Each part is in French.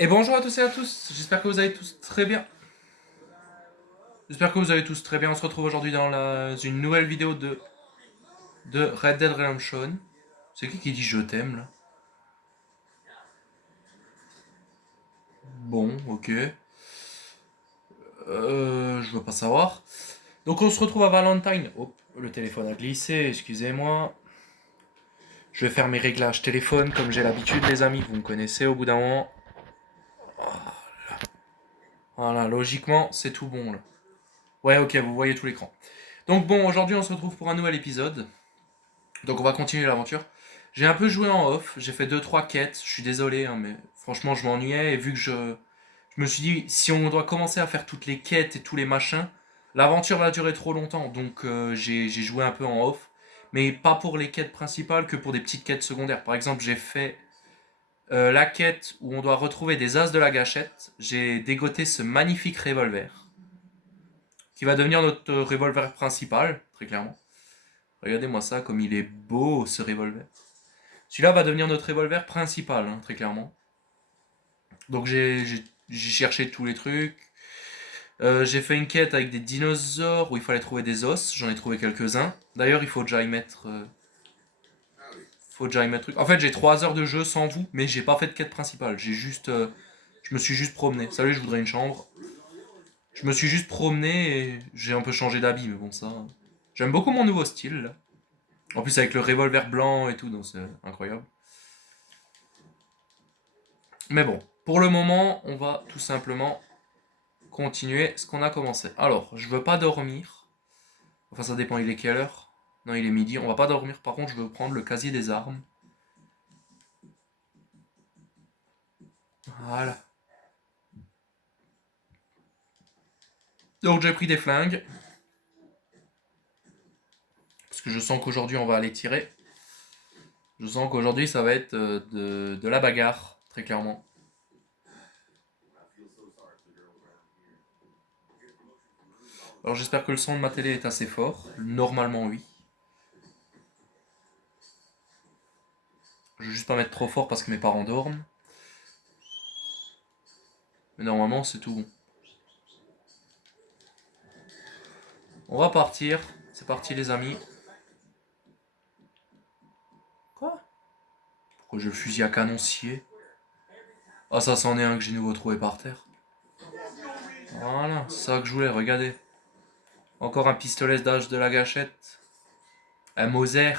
Et bonjour à tous et à tous, j'espère que vous allez tous très bien. J'espère que vous allez tous très bien. On se retrouve aujourd'hui dans une nouvelle vidéo de Red Dead Redemption. C'est qui dit je t'aime là? Bon, ok. Je veux pas savoir. Donc on se retrouve à Valentine. Oh, le téléphone a glissé, excusez-moi. Je vais faire mes réglages téléphone comme j'ai l'habitude les amis, vous me connaissez au bout d'un moment. Voilà, logiquement c'est tout bon là. Ouais ok, vous voyez tout l'écran. Donc bon, aujourd'hui on se retrouve pour un nouvel épisode. Donc on va continuer l'aventure. J'ai un peu joué en off, j'ai fait deux trois quêtes, je suis désolé, hein, mais franchement je m'ennuyais et vu que je me suis dit si on doit commencer à faire toutes les quêtes et tous les machins, l'aventure va durer trop longtemps, donc j'ai joué un peu en off, mais pas pour les quêtes principales, que pour des petites quêtes secondaires. Par exemple j'ai fait la quête où on doit retrouver des as de la gâchette, j'ai dégoté ce magnifique revolver, qui va devenir notre revolver principal, très clairement. Regardez-moi ça, comme il est beau ce revolver. Celui-là va devenir notre revolver principal, hein, très clairement. Donc j'ai cherché tous les trucs. J'ai fait une quête avec des dinosaures où il fallait trouver des os. J'en ai trouvé quelques-uns. D'ailleurs, il faut déjà y mettre. Faut déjà y mettre truc. En fait, j'ai 3 heures de jeu sans vous, mais j'ai pas fait de quête principale. J'ai juste. Je me suis juste promené. Salut, je voudrais une chambre. Je me suis juste promené et j'ai un peu changé d'habit, mais bon, ça. J'aime beaucoup mon nouveau style, là. En plus, avec le revolver blanc et tout, donc c'est incroyable. Mais bon, pour le moment, on va tout simplement continuer ce qu'on a commencé. Alors, je veux pas dormir. Enfin, ça dépend, il est quelle heure? Non, il est midi. On va pas dormir. Par contre, je veux prendre le casier des armes. Voilà. Donc, j'ai pris des flingues. Parce que je sens qu'aujourd'hui, on va aller tirer. Je sens qu'aujourd'hui, ça va être de la bagarre. Très clairement. Alors, j'espère que le son de ma télé est assez fort. Normalement, oui. Je vais juste pas mettre trop fort parce que mes parents dorment. Mais normalement, c'est tout bon. On va partir. C'est parti, les amis. Quoi? Pourquoi je le fusil à canon scié? Ah, ça, c'en est un que j'ai nouveau trouvé par terre. Voilà, c'est ça que je voulais, regardez. Encore un pistolet d'âge de la gâchette. Un Moser.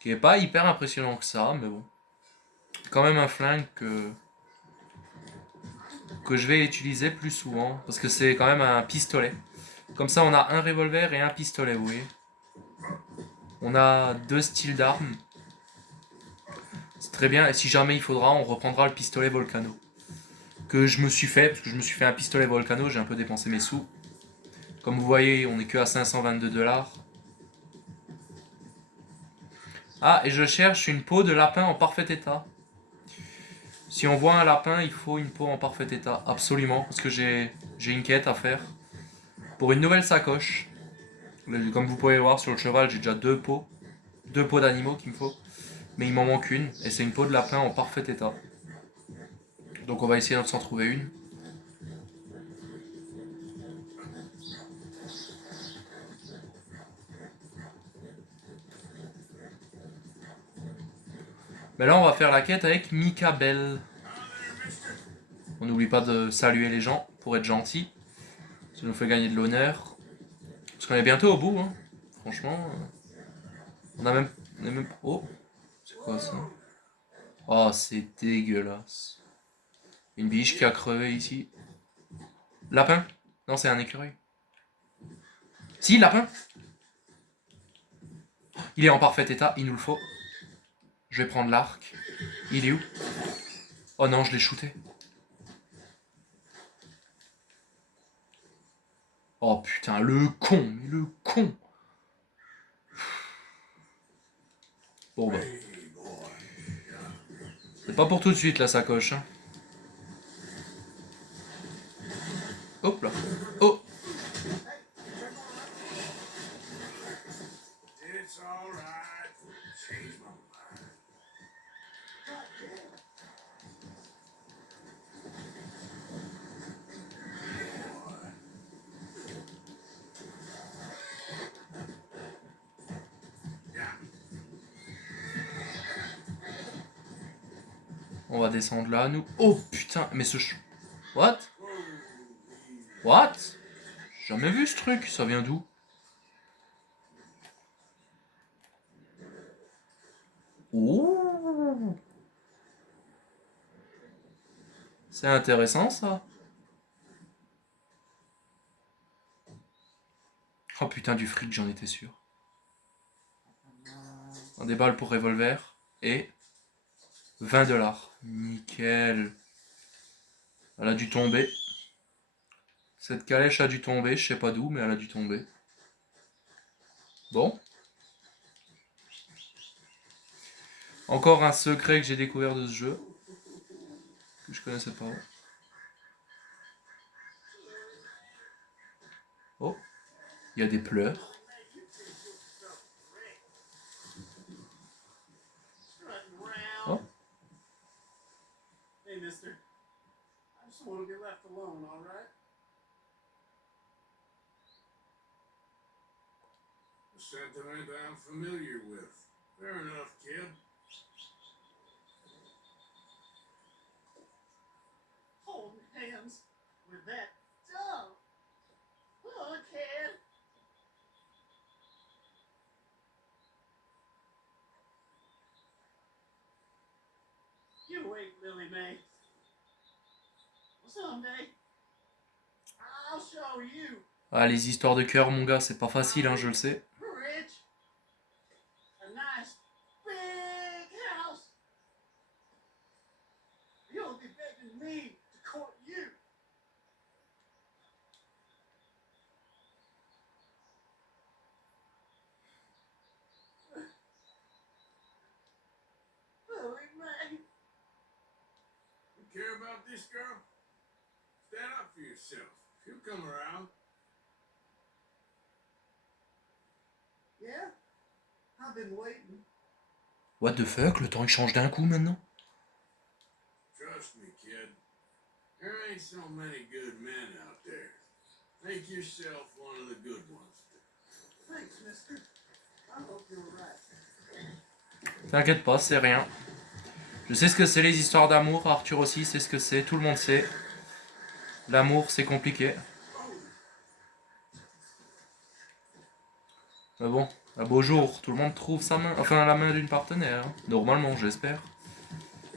Qui est pas hyper impressionnant que ça, mais bon. Quand même un flingue que je vais utiliser plus souvent. Parce que c'est quand même un pistolet. Comme ça, on a un revolver et un pistolet, vous voyez. On a deux styles d'armes. C'est très bien. Et si jamais il faudra, on reprendra le pistolet Volcano. Que je me suis fait, parce que je me suis fait un pistolet Volcano, j'ai un peu dépensé mes sous. Comme vous voyez, on est que à 522 $. Ah, et je cherche une peau de lapin en parfait état. Si on voit un lapin, il faut une peau en parfait état. Absolument, parce que j'ai une quête à faire. Pour une nouvelle sacoche. Comme vous pouvez voir sur le cheval, j'ai déjà deux peaux. Deux peaux d'animaux qu'il me faut. Mais il m'en manque une, et c'est une peau de lapin en parfait état. Donc on va essayer de s'en trouver une. Mais là, on va faire la quête avec Mika Bell. On n'oublie pas de saluer les gens pour être gentil. Ça nous fait gagner de l'honneur. Parce qu'on est bientôt au bout, hein. Franchement, on a même. On est même... Oh, c'est quoi ça? Oh, c'est dégueulasse. Une biche qui a crevé ici. Lapin? Non, c'est un écureuil. Si, lapin! Il est en parfait état, il nous le faut. Je vais prendre l'arc. Il est où? Oh non, je l'ai shooté. Oh putain, le con, mais le con! Bon bah, c'est pas pour tout de suite la sacoche, hein. Hop là. Oh! On va descendre là, nous. Oh putain, mais ce... What? What? J'ai jamais vu ce truc, ça vient d'où? Ouh. C'est intéressant ça. Oh putain, du fric, j'en étais sûr. Des balles pour revolver et 20 $. Nickel. Elle a dû tomber. Cette calèche a dû tomber, je sais pas d'où, mais elle a dû tomber. Bon. Encore un secret que j'ai découvert de ce jeu. Que je connaissais pas. Oh. Il y a des pleurs. Oh. Hey, mister. I just want to be left alone, all right? A sentiment I'm familiar with. Fair enough, kid. Holding hands with that dog. Oh, kid. You wait, Lily Mae. Someday, I'll show you. Ah, les histoires de cœur, mon gars, c'est pas facile, hein, je le sais. Rich. A nice big house. You'll be begging me to court you. Lily Mae. You care about this girl? Stand up for yourself. She'll come around. Yeah? I've been waiting. What the fuck, le temps il change d'un coup maintenant? Trust me, kid. There ain't so many good men out there. Make yourself one of the good ones. Thanks, mister. I hope you're right. T'inquiète pas, c'est rien. Je sais ce que c'est les histoires d'amour, Arthur aussi sait ce que c'est, tout le monde sait. L'amour, c'est compliqué. Mais bon, un beau jour, tout le monde trouve sa main, enfin la main d'une partenaire. Hein. Normalement, j'espère.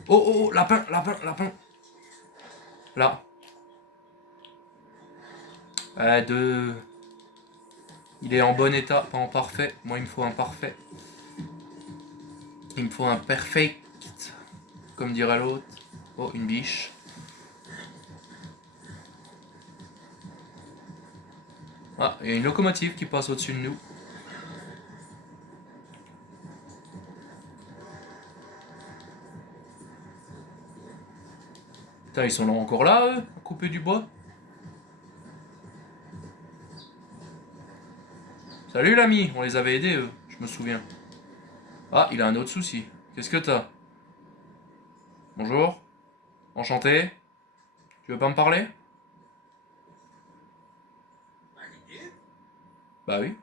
Oh, oh, oh, lapin, lapin, lapin. Là. Il est en bon état, pas en parfait. Moi, il me faut un parfait. Il me faut un perfect, comme dirait l'autre. Oh, une biche. Ah, il y a une locomotive qui passe au-dessus de nous. Putain, ils sont encore là, eux, à couper du bois. Salut l'ami, on les avait aidés, eux, je me souviens. Ah, il a un autre souci. Qu'est-ce que t'as? Bonjour. Enchanté. Tu veux pas me parler? Bah oui.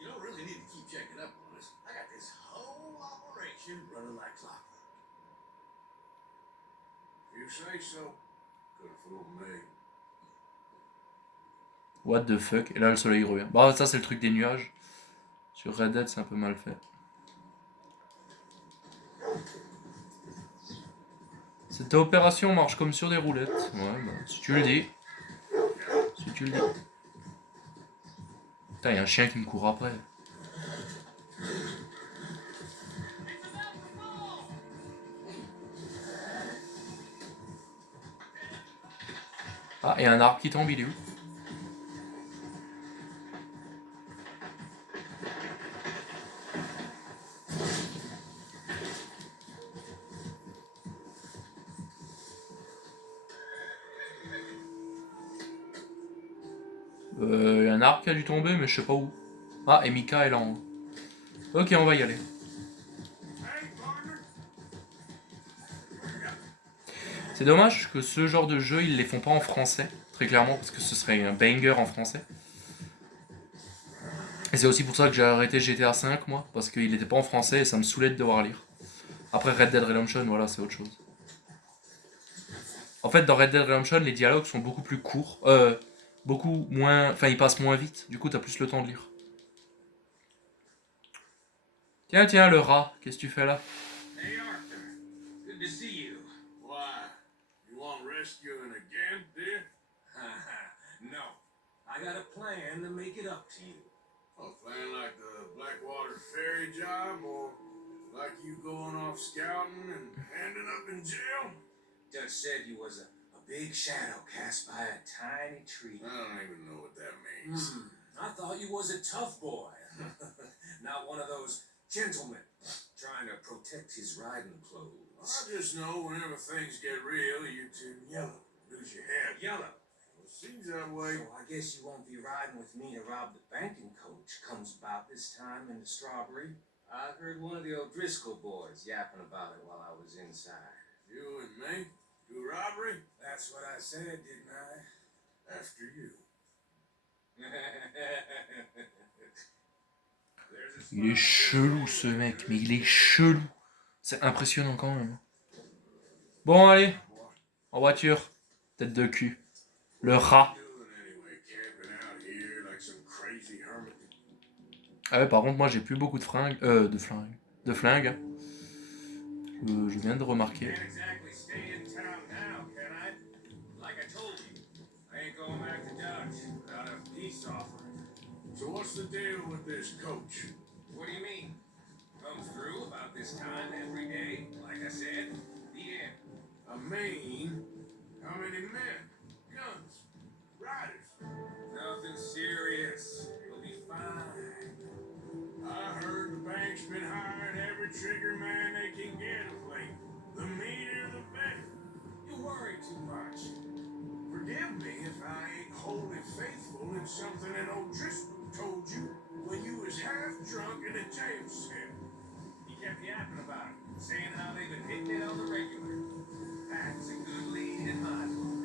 You don't really need to keep checking up on us. I got this whole operation running like clockwork. You say so. Could have fooled me. What the fuck? Et là, le soleil revient. Bah, ça, c'est le truc des nuages. Sur Red Dead, c'est un peu mal fait. Cette opération marche comme sur des roulettes. Ouais, bah, si tu le dis. Si tu le dis. Putain, y a un chien qui me court après. Ah, et un arbre qui tombe, il est où? Y a un arbre qui a dû tomber, mais je sais pas où. Ah, et Mika est là en haut. Ok, on va y aller. C'est dommage que ce genre de jeu, ils les font pas en français, très clairement, parce que ce serait un banger en français. Et c'est aussi pour ça que j'ai arrêté GTA V, moi, parce qu'il était pas en français et ça me saoulait de devoir lire. Après Red Dead Redemption, voilà, c'est autre chose. En fait, dans Red Dead Redemption, les dialogues sont beaucoup plus courts. Beaucoup moins... Enfin, ils passent moins vite. Du coup, t'as plus le temps de lire. Tiens, tiens, le rat. Qu'est-ce que tu fais là? Hey Arthur, good to see you. Why? You want rescuing again, dear? No, I got a plan to make it up to you. A plan like the Blackwater ferry job, or like you going off scouting and ending up in jail? Dutch said you was a big shadow cast by a tiny tree. I don't even know what that means. I thought you was a tough boy. Not one of those gentlemen trying to protect his riding clothes. I just know whenever things get real, you turn yellow, lose your head. Yellow. Well, it seems that way. So I guess you won't be riding with me to rob the banking coach comes about this time in the Strawberry. I heard one of the O'Driscoll boys yapping about it while I was inside. You and me? Do robbery? That's what I said, didn't I? After you. Il est chelou ce mec, mais il est chelou. C'est impressionnant quand même. Bon, allez. En voiture. Tête de cul. Le rat. Ah ouais, par contre, moi j'ai plus beaucoup de fringues. De flingues. Je viens de remarquer. Can't exactly stay in town now, can I? Like I told you, I ain't going back to Dutch without a peace offering. So what's the deal with this coach? What do you mean? Comes through about this time every day, like I said. The end. I mean, how many men? Guns? Riders? Nothing serious. You'll be fine. I heard the bank's been hiring every trigger man they can get of late. The meaner the better. You worry too much. Forgive me if I ain't wholly faithful in something that old Driscoll told you when you was half drunk in a jail cell. He kept yapping about it, saying how they've been hitting it on the regular. That's a good lead in my book.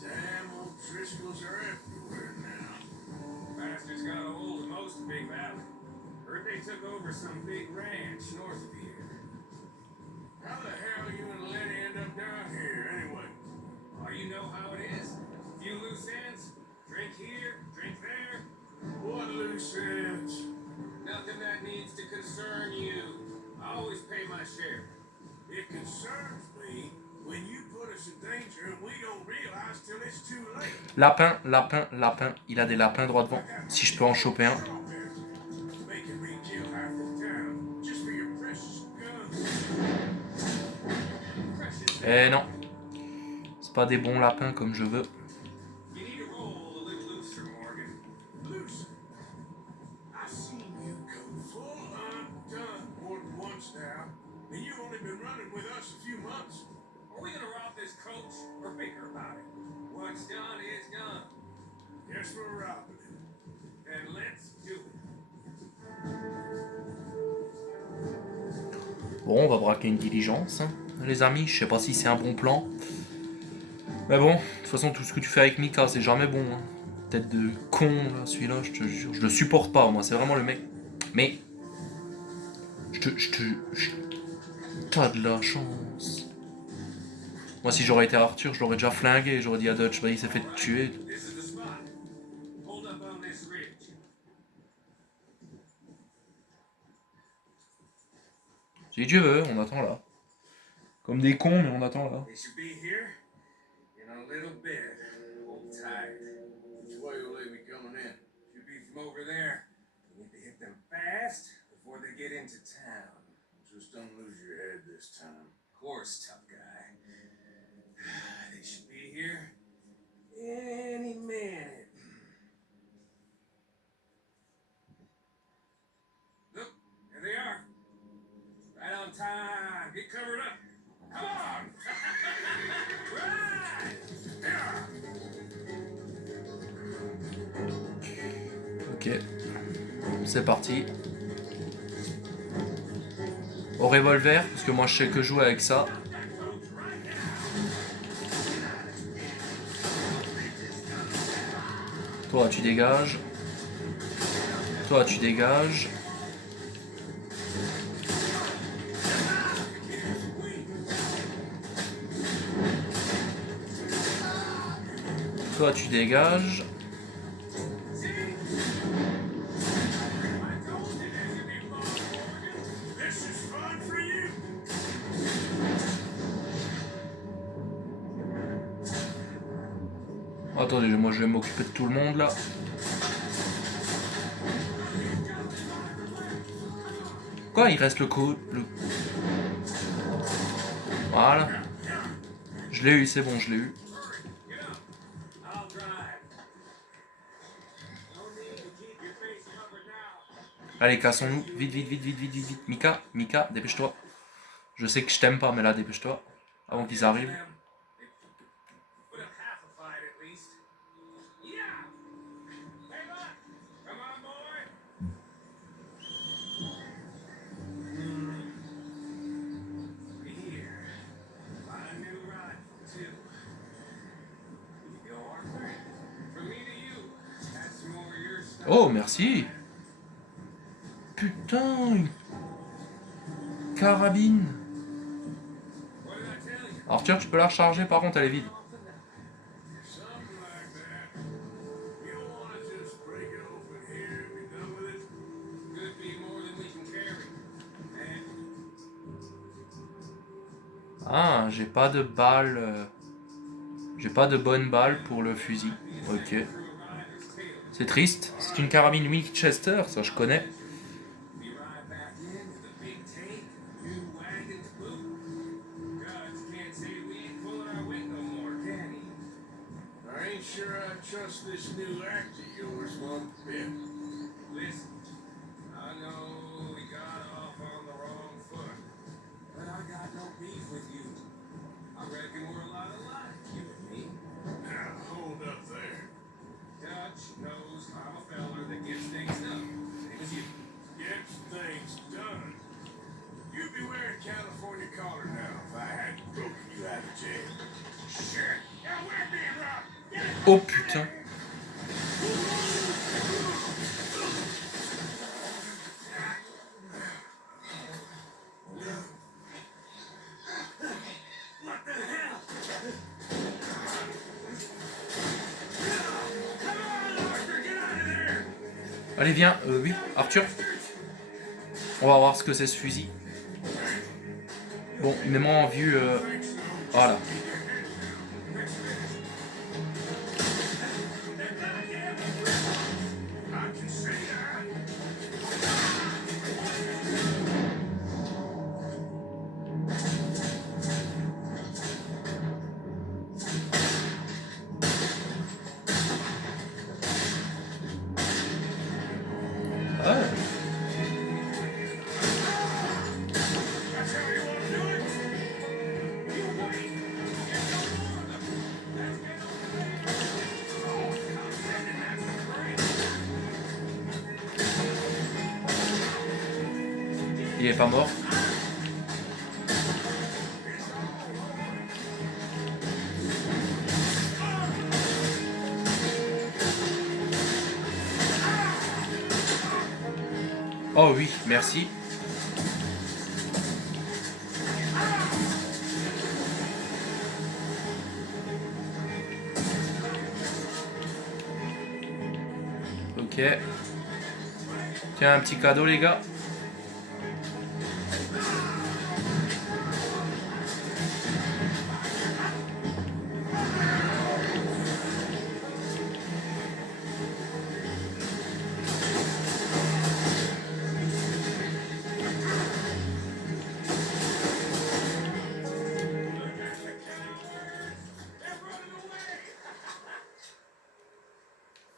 Damn, old Driscolls are everywhere now. Bastards got a hold of most of Big Valley. Heard they took over some big ranch north of here. How the hell you and Lenny end up down here, anyway? Oh, you know how it is. Few loose ends. Drink here, drink there. What loose ends? Nothing that needs to concern you. I always pay my share. It concerns me when you put us in danger and we don't realize till it's too late. Lapin, lapin, lapin. Il a des lapins droit devant. Si je peux en choper un. Making me kill half the town just for your precious guns. Precious. Eh non. C'est pas des bons lapins comme je veux. You need to roll a little looser, Morgan. Loose. I've seen you come full undone more than once now, and you've only been running with us a few months. Are we gonna rob this coach or bicker about it? What's done is done. Guess we're robbing it. And let's do it. Bon, on va braquer une diligence, hein, les amis. Je sais pas si c'est un bon plan. Mais bon, de toute façon, tout ce que tu fais avec Mika, c'est jamais bon. Hein. Tête de con, là, celui-là, je te jure. Je le supporte pas, moi. C'est vraiment le mec. Mais. T'as de la chance. Moi, si j'aurais été Arthur, je l'aurais déjà flingué. J'aurais dit à Dutch, bah, il s'est fait tuer. This is the spot. Hold up on this ridge. Si Dieu veut, on attend là. Comme des cons, mais on attend là. They should be here in a little bit. Hold tight. Which way will they be coming in? Should be from over there. We need to hit them fast before they get into town. Just don't lose your head this time. Of course, tough guy. They should be here any minute. Look, there they are. Right on time. Get covered up. Come on! Right! Ok. C'est parti. Au revolver, parce que moi je sais que jouer avec ça. Toi tu dégages. Toi tu dégages. Toi, tu dégages. Attendez, moi je vais m'occuper de tout le monde là. Quoi, il reste le coup. Voilà. Je l'ai eu, c'est bon, je l'ai eu. Allez, cassons-nous. Vite, vite, vite, vite, vite, vite, vite. Mika, dépêche-toi. Je sais que je t'aime pas, mais là, dépêche-toi. Avant qu'ils arrivent. Oh, merci. Putain, une carabine. Arthur, tu peux la recharger, par contre, elle est vide. Ah, j'ai pas de balles. J'ai pas de bonne balle pour le fusil. Ok. C'est triste. C'est une carabine Winchester, ça je connais. Trust this new act of yours one bit. Listen, I know we got off on the wrong foot, but I got no beef with you. I reckon we're a lot alike, you and me. Now, hold up there. Dutch knows I'm a feller that gets things done, same as you. Gets things done? You'd be wearing California collar now if I hadn't broken you out of jail. Shit! Now where me, Rob? Oh putain. Allez, viens. Oui, Arthur. On va voir ce que c'est ce fusil. Bon, mets-moi en vue. Voilà. Il est pas mort. Oh oui, merci. Ok. Tiens, un petit cadeau les gars.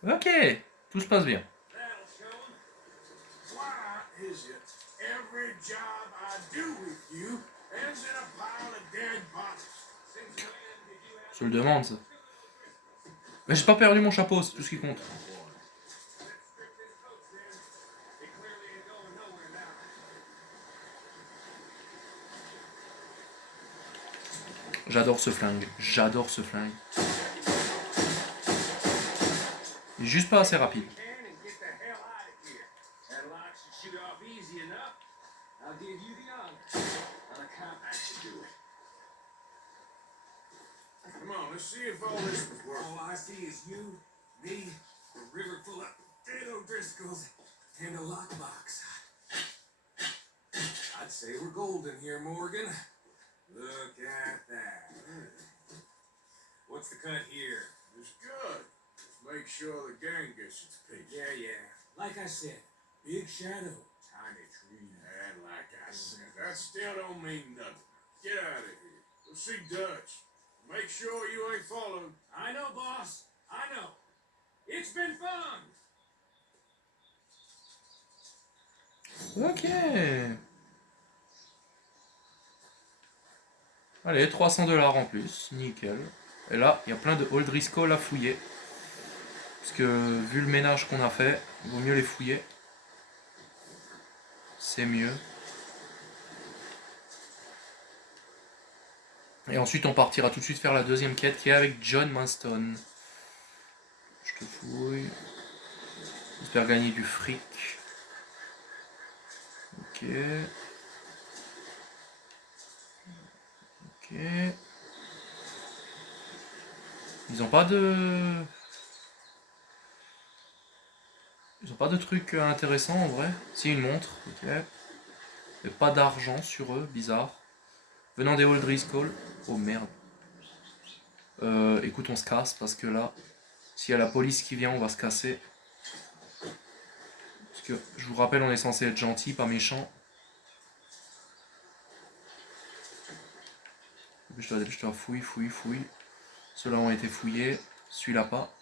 Ok, tout se passe bien. Je le demande ça. Mais j'ai pas perdu mon chapeau, c'est tout ce qui compte. J'adore ce flingue, j'adore ce flingue. Il est juste pas assez rapide. Come on, let's see if all this will work. All I see is you, me, a river full of dead O'Driscolls, and a lockbox. I'd say we're golden here, Morgan. Look at that. What's the cut here? It's good. Just make sure the gang gets its piece. Yeah. Like I said, big shadow, tiny tree. And like I said, that still don't mean nothing. Get out of here. Go see Dutch. Make sure you ain't followed. I know, boss. I know. It's been fun. Ok. Allez, 300$ en plus, nickel. Et là, il y a plein de O'Driscoll à fouiller. Parce que vu le ménage qu'on a fait, il vaut mieux les fouiller. C'est mieux. Et ensuite, on partira tout de suite faire la deuxième quête qui est avec John Marston. Je te fouille. J'espère gagner du fric. Ok. Ok. Ils ont pas de... Ils ont pas de trucs intéressants en vrai. Si, une montre, ok. Mais pas d'argent sur eux, bizarre. Venant des O'Driscoll. Oh merde. Écoute, on se casse parce que là, s'il y a la police qui vient, on va se casser. Parce que, je vous rappelle, on est censé être gentil, pas méchant. Dépêche-toi, fouille. Ceux-là ont été fouillés. Celui-là pas.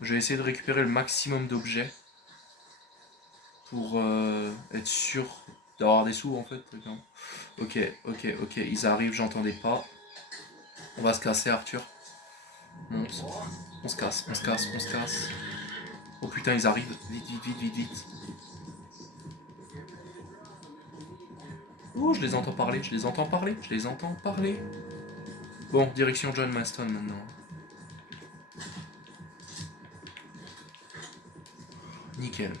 Je vais essayer de récupérer le maximum d'objets. Pour être sûr d'avoir des sous en fait. Ok, ils arrivent, j'entendais pas. On va se casser, Arthur. Monte. On se casse. Oh putain, ils arrivent. Vite. Oh, je les entends parler. Bon, direction John Marston maintenant. Nickel.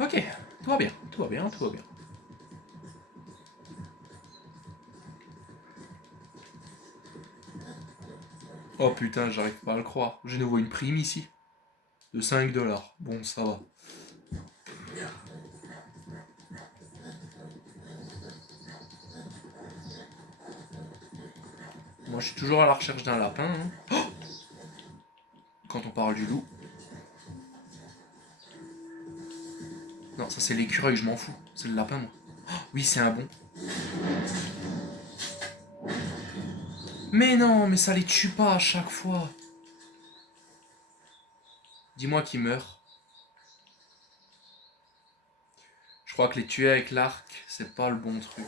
Ok, tout va bien. Oh putain, j'arrive pas à le croire. J'ai de nouveau une prime ici. De 5$. Bon, ça va. Moi, je suis toujours à la recherche d'un lapin. Hein. Oh, quand on parle du loup. Non, ça c'est l'écureuil, je m'en fous. C'est le lapin, moi. Oh, oui, c'est un bon. Mais non, mais ça les tue pas à chaque fois. Dis-moi qui meurt. Je crois que les tuer avec l'arc, c'est pas le bon truc.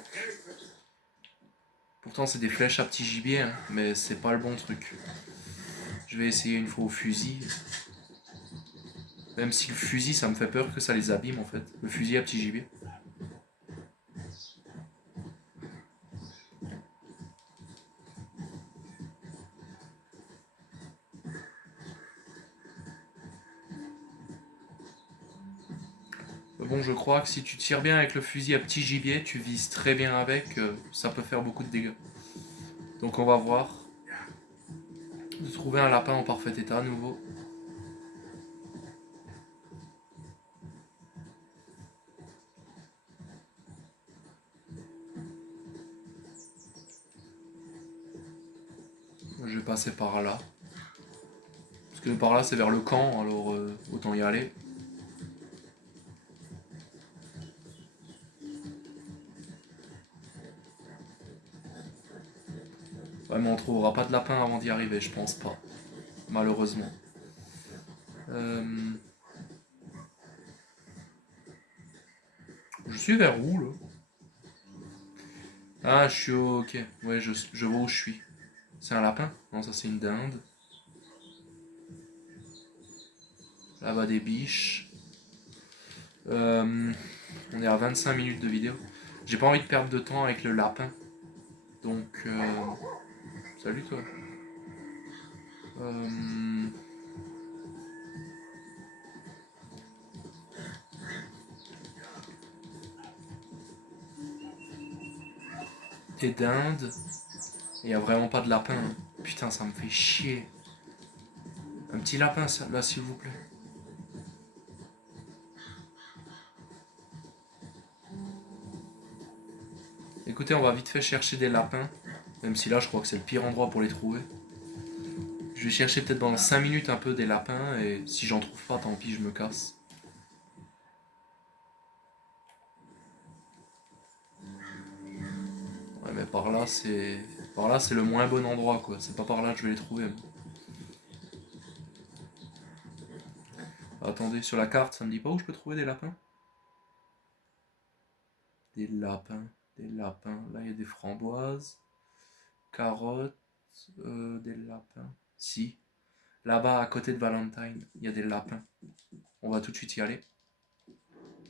Pourtant, c'est des flèches à petit gibier, hein, mais c'est pas le bon truc. Je vais essayer une fois au fusil. Même si le fusil, ça me fait peur que ça les abîme, en fait. Le fusil à petit gibier. Bon, je crois que si tu tires bien avec le fusil à petit gibier, tu vises très bien avec, ça peut faire beaucoup de dégâts. Donc on va voir. De trouver un lapin en parfait état à nouveau. Je vais passer par là. Parce que par là c'est vers le camp, alors autant y aller. Ouais, mais on trouvera pas de lapin avant d'y arriver, je pense pas. Malheureusement. Je suis vers où là? Ah, je suis ok. Ouais, je vois où je suis. C'est un lapin? Non, ça c'est une dinde. Là-bas des biches. On est à 25 minutes de vidéo. J'ai pas envie de perdre de temps avec le lapin. Donc, salut toi. et dinde. Et il n'y a vraiment pas de lapin. Putain, ça me fait chier. Un petit lapin, là, s'il vous plaît. Écoutez, on va vite fait chercher des lapins. Même si là, je crois que c'est le pire endroit pour les trouver. Je vais chercher peut-être pendant 5 minutes un peu des lapins. Et si j'en trouve pas, tant pis, je me casse. Ouais, mais par là, c'est... Par là, c'est le moins bon endroit, quoi. C'est pas par là que je vais les trouver. Attendez, sur la carte, ça me dit pas où je peux trouver des lapins? Des lapins, des lapins. Là, il y a des framboises, carottes, des lapins. Si. Là-bas, à côté de Valentine, il y a des lapins. On va tout de suite y aller.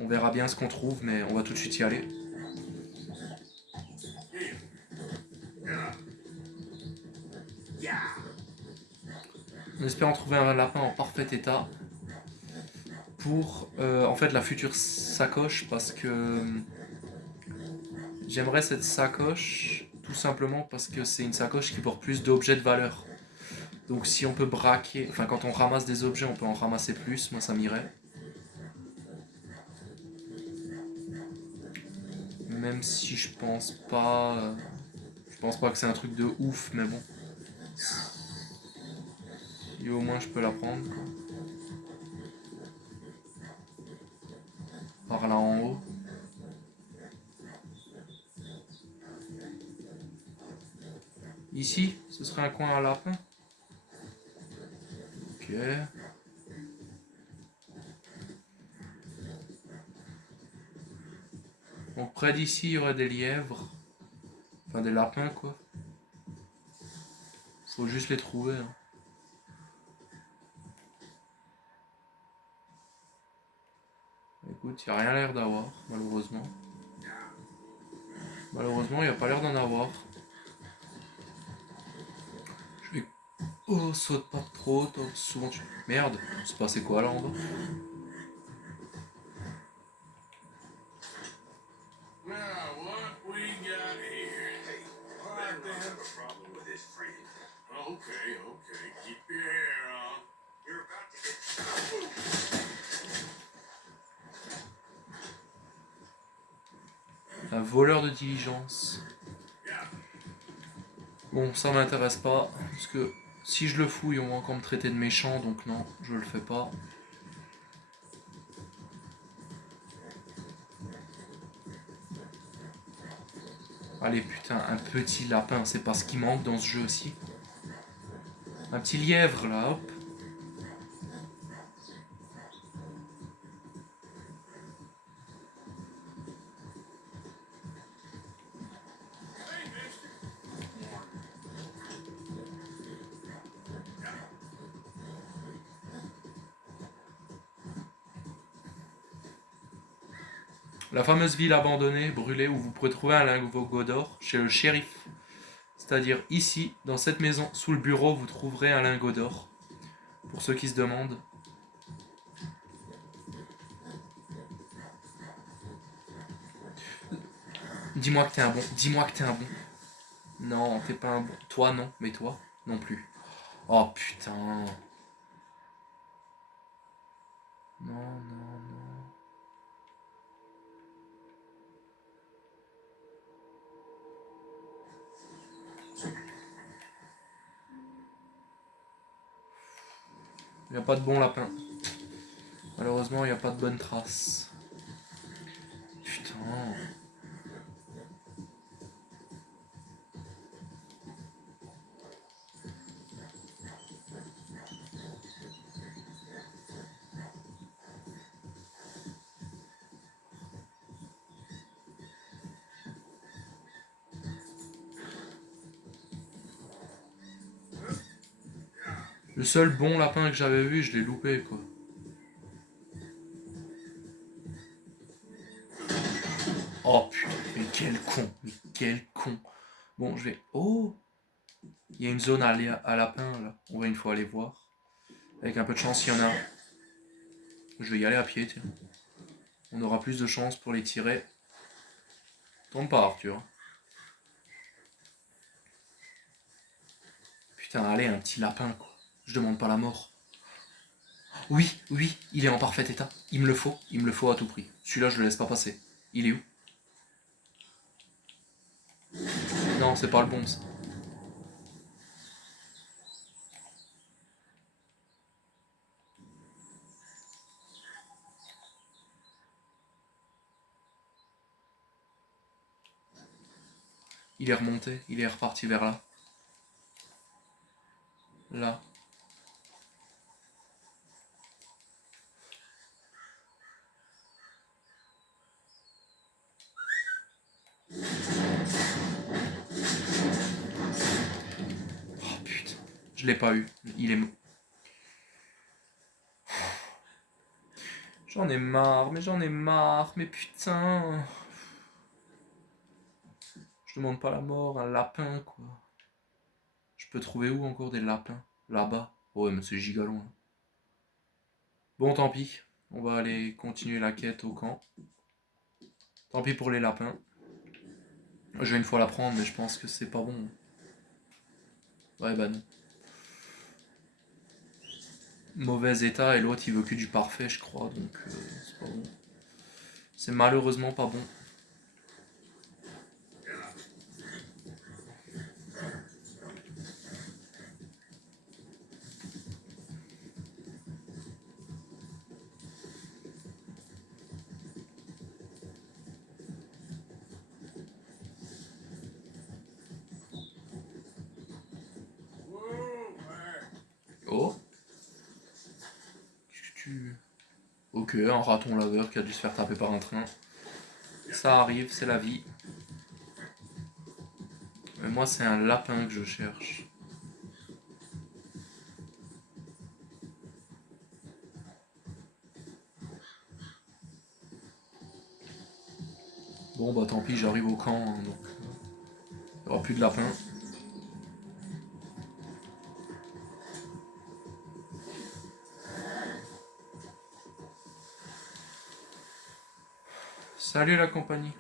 On verra bien ce qu'on trouve, mais on va tout de suite y aller. On espère en trouver un lapin en parfait état pour en fait la future sacoche, parce que j'aimerais cette sacoche tout simplement parce que c'est une sacoche qui porte plus d'objets de valeur. Donc si on peut braquer, enfin quand on ramasse des objets, on peut en ramasser plus, moi ça m'irait. Même si je pense pas que c'est un truc de ouf, mais bon. Et au moins je peux la prendre, quoi. Par là en haut. Ici, ce serait un coin à lapin. Ok. Donc près d'ici, il y aurait des lièvres. Enfin des lapins, quoi. Faut juste les trouver, hein. Écoute, il n'y a rien l'air d'avoir, malheureusement. Malheureusement, il n'y a pas l'air d'en avoir. Je vais... Oh, saute pas trop, toi. Souvent tu... Merde, c'est passé quoi là en bas? Now, what we got here? Hey, I don't have a problem with his friend. Okay, keep your hair on. You're about to get... Un voleur de diligence. Bon, ça m'intéresse pas, parce que si je le fouille, on va encore me traiter de méchant, donc non, je le fais pas. Allez, putain, un petit lapin, c'est pas ce qui manque dans ce jeu aussi. Un petit lièvre, là, hop. La fameuse ville abandonnée, brûlée, où vous pourrez trouver un lingot d'or chez le shérif. C'est-à-dire ici, dans cette maison, sous le bureau, vous trouverez un lingot d'or. Pour ceux qui se demandent. Dis-moi que t'es un bon. Dis-moi que t'es un bon. Non, t'es pas un bon. Toi, non. Mais toi, non plus. Oh putain. Non, non, non. Il n'y a pas de bon lapin. Malheureusement, il n'y a pas de bonne trace. Putain. Le seul bon lapin que j'avais vu, je l'ai loupé, quoi. Oh putain, mais quel con. Mais quel con. Bon, je vais... Oh, il y a une zone à lapin, là. On va une fois aller voir. Avec un peu de chance, il y en a un. Je vais y aller à pied, tiens. On aura plus de chance pour les tirer. Tombe pas, Arthur. Putain, allez, un petit lapin, quoi. Je demande pas la mort. Oui, oui, il est en parfait état. Il me le faut à tout prix. Celui-là, je le laisse pas passer. Il est où? Non, c'est pas le bon, ça. Il est remonté, il est reparti vers là. Là. Oh putain, je l'ai pas eu. Il est... J'en ai marre, mais j'en ai marre, mais putain. Je demande pas la mort, un lapin, quoi. Je peux trouver où encore des lapins? Là-bas. Ouais, mais c'est giga loin. Bon, tant pis. On va aller continuer la quête au camp. Tant pis pour les lapins. Je vais une fois la prendre, mais je pense que c'est pas bon. Ouais, bah non. Mauvais état, et l'autre il veut que du parfait, je crois, donc c'est pas bon. C'est malheureusement pas bon. Whoa there. Oh. Qu'est-ce que tu... Ok, un raton laveur qui a dû se faire taper par un train. Ça arrive, c'est la vie. Mais moi, c'est un lapin que je cherche. Bon, bah tant pis, j'arrive au camp, hein, donc il n'y aura plus de lapins. Salut la compagnie.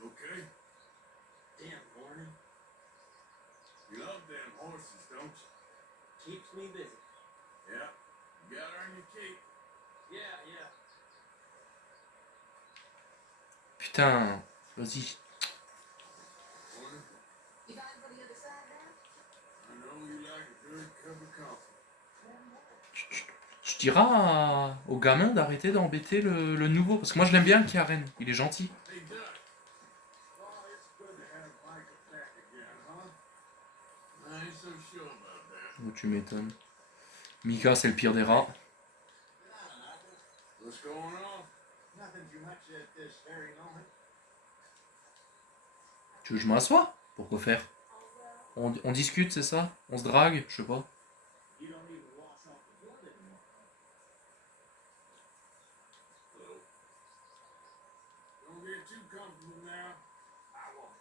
Okay? Damn, Warren. You love them horses, don't you? Keeps me busy. Yeah. You gotta earn your keep. Yeah, yeah. Putain, vas-y. Warner, You got for the other side now? I know you like a good cup of coffee. Tu diras au gamin d'arrêter d'embêter le nouveau, parce que moi je l'aime bien Karen, il est gentil. Hey, Duck. Oh, it's good to have Micah back again, huh? I ain't so sure about that. Oh, tu m'étonnes. Mika, c'est le pire des rats. What's going on? Nothing too much at this very moment. Tu veux que je m'assoie? Pourquoi faire? On discute, c'est ça? On se drague? Je sais pas. You don't even wash off the blood anymore. Hello. Don't get too comfortable now. I won't.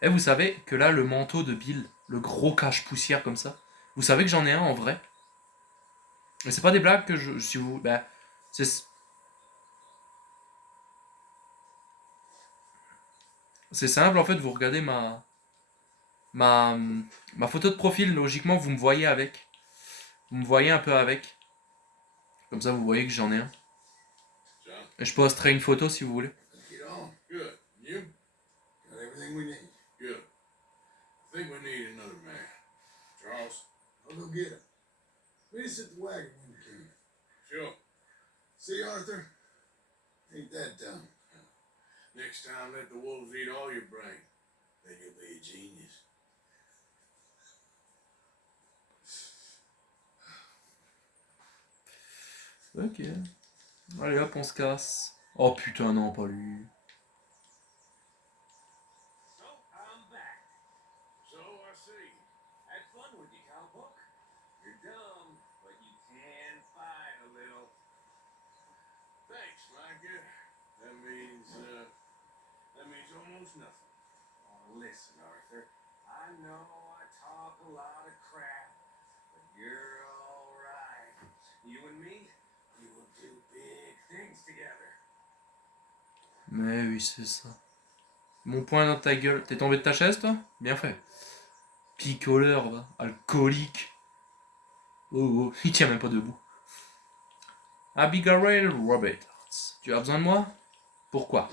Eh, vous savez que là, le manteau de Bill, le gros cache-poussière comme ça, vous savez que j'en ai un en vrai? Mais c'est pas des blagues que je... Si vous... Bah, c'est... C'est simple, en fait, vous regardez ma photo de profil, logiquement, vous me voyez avec. Vous me voyez un peu avec. Comme ça, vous voyez que j'en ai un. So, Et je posterai une photo si vous voulez. let's get on. Good. You? Got everything we need. Good. I think we need another man. Charles? I'll go get him. Meet us at the wagon when you can. Sure. See, Arthur? Ain't that dumb. Next time, let the wolves eat all your brain. Then you'll be a genius. Ok. Allez hop, on se casse. Oh putain, non, pas lui. So, I'm back. So I see. Had fun with you, cowpoke. You're dumb, but you can fight a little. Thanks, Micah. That means, knows nothing. Oh, listen, Arthur. I know I talk a lot of crap, but you're all right. You and me, we will do big things together. Mais oui, c'est ça. Mon poing dans ta gueule. T'es tombé de ta chaise, toi? Bien fait. Picoleur, va. Alcoolique. Oh, oh, il tient même pas debout. Abigail Roberts. Tu as besoin de moi? Pourquoi?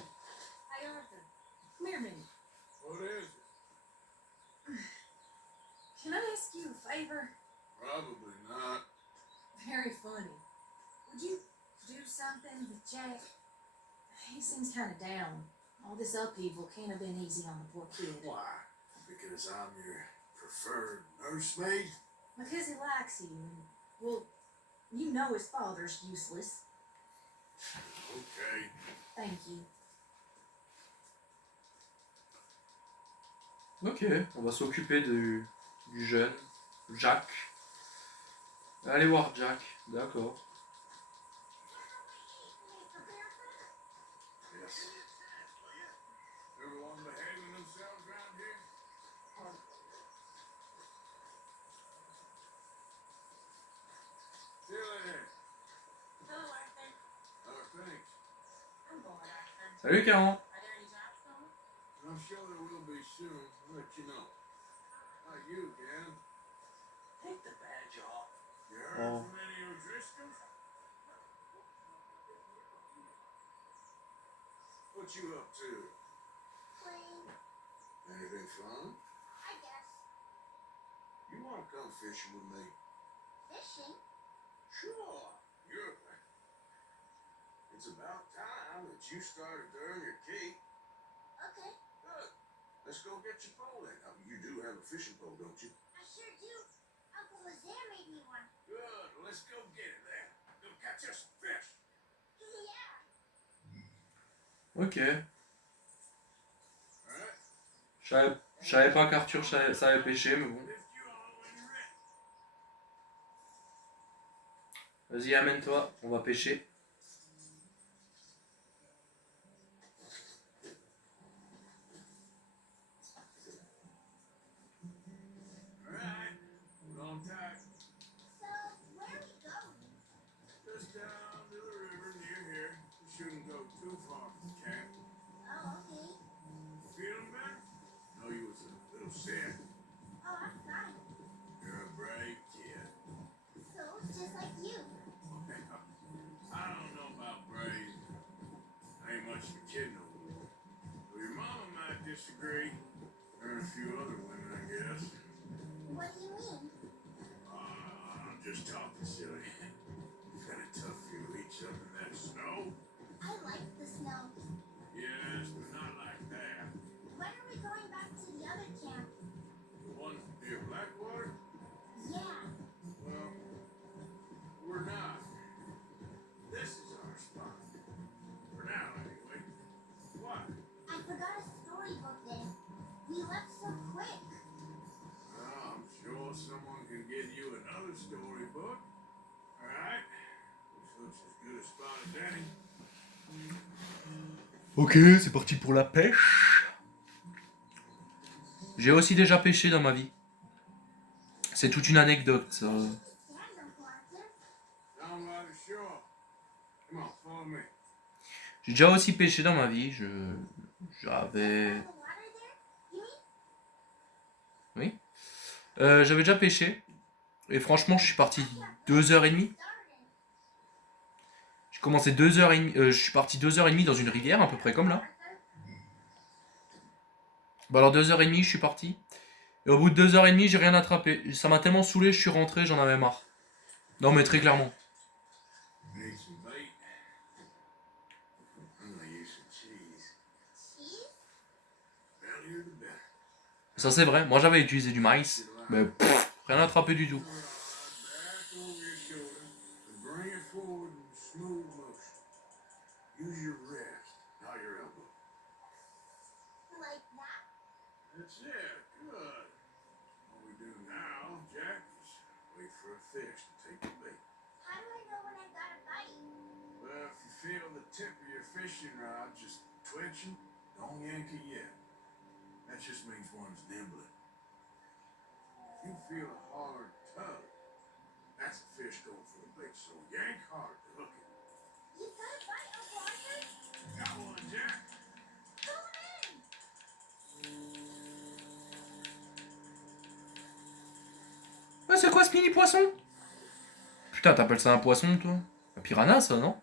Hey, Arthur. Come here a minute. What is it? Can I ask you a favor? Probably not. Very funny. Would you do something with Jack? He seems kind of down. All this upheaval can't have been easy on the poor kid. Why? Because I'm your preferred nursemaid? Because he likes you, and, well, you know his father's useless. Okay. Thank you. Ok, on va s'occuper du jeune Jack. Allez voir Jack, d'accord. Yes. Everyone behaving themselves around here? See you later. Hello, Arthur. Oh, thanks. I'm bored, Arthur. Salut Caron. Are there any jobs going? I'm sure there will be soon. I'll let you know. How you, Gannon? Take the badge off. You heard Oh. from any O'Driscolls? What you up to? Playing, Anything fun? I guess. You want to come fishing with me? Fishing? Sure. You're. It's about time that you started to earn your keep. Okay, Good. Let's go get your pole then. You do have a fishing pole, don't you? I sure do. Uncle Lazare made me one. Good. Let's go get it then. Go catch us some fish. Yeah. Ok. All right. Je savais pas qu'Arthur savait pêcher, mais bon. Lift you all when you're ready. Vas-y, amène-toi, on va pêcher. All right. Hold on tight. So, where are we going? Just down to the river near here. We shouldn't go too far from camp. Oh, okay. Feeling better? Know you was a little sick. Oh, I'm fine. You're a brave kid. So, it's just like you. I don't know about brave. I ain't much of a kid no more. Well, your mama might disagree. Her and a few other women, I guess. What do you mean? I'm just talking silly. Kinda tough for you to each up in that snow. I like the snow. Yes, but not like that. When are we going back to the other camp? The one near Blackwater? Yeah. Well, we're not. This is our spot. For now, anyway. What? I forgot a storybook then. We left so quick. Well, I'm sure someone can get you another storybook. Alright? Which looks as good a spot as any. Ok, c'est parti pour la pêche. J'ai aussi déjà pêché dans ma vie. C'est toute une anecdote, ça. Stand up, Arthur. Down by the shore. Come on, follow me. J'ai déjà aussi pêché dans ma vie. J'avais. Down the water there? You mean? J'avais déjà pêché. Et franchement, je suis parti 2h30. J'ai commencé 2h30. Je suis parti 2h30 dans une rivière, à peu près comme là. Bah alors 2h30, je suis parti. Et au bout de 2h30, j'ai rien attrapé. Ça m'a tellement saoulé, je suis rentré, j'en avais marre. Non, mais très clairement. Need some bait. I'm gonna use some cheese. Cheese? Bellier the better. Ça, c'est vrai. Moi, j'avais utilisé du maïs. Mais rien attrapé du tout. Back over your shoulder and bring it forward in smooth motion. Use your wrist, not your elbow. Like that? That's it. Good. What we do now, Jack, is wait for a fish to take the bait. How do I know when I got a bite? Well, if you feel the tip of your fishing rod just twitching, Don't yank it yet. That just means one's nimbling. If you feel a hard tug, that's a fish going for the bait, so yank hard to hook it. You've got a bite, Uncle Arthur? Got one, Jack? Pull him in! Ouais, c'est quoi ce mini poisson? Putain, t'appelles ça un poisson, toi? Un piranha, ça, non?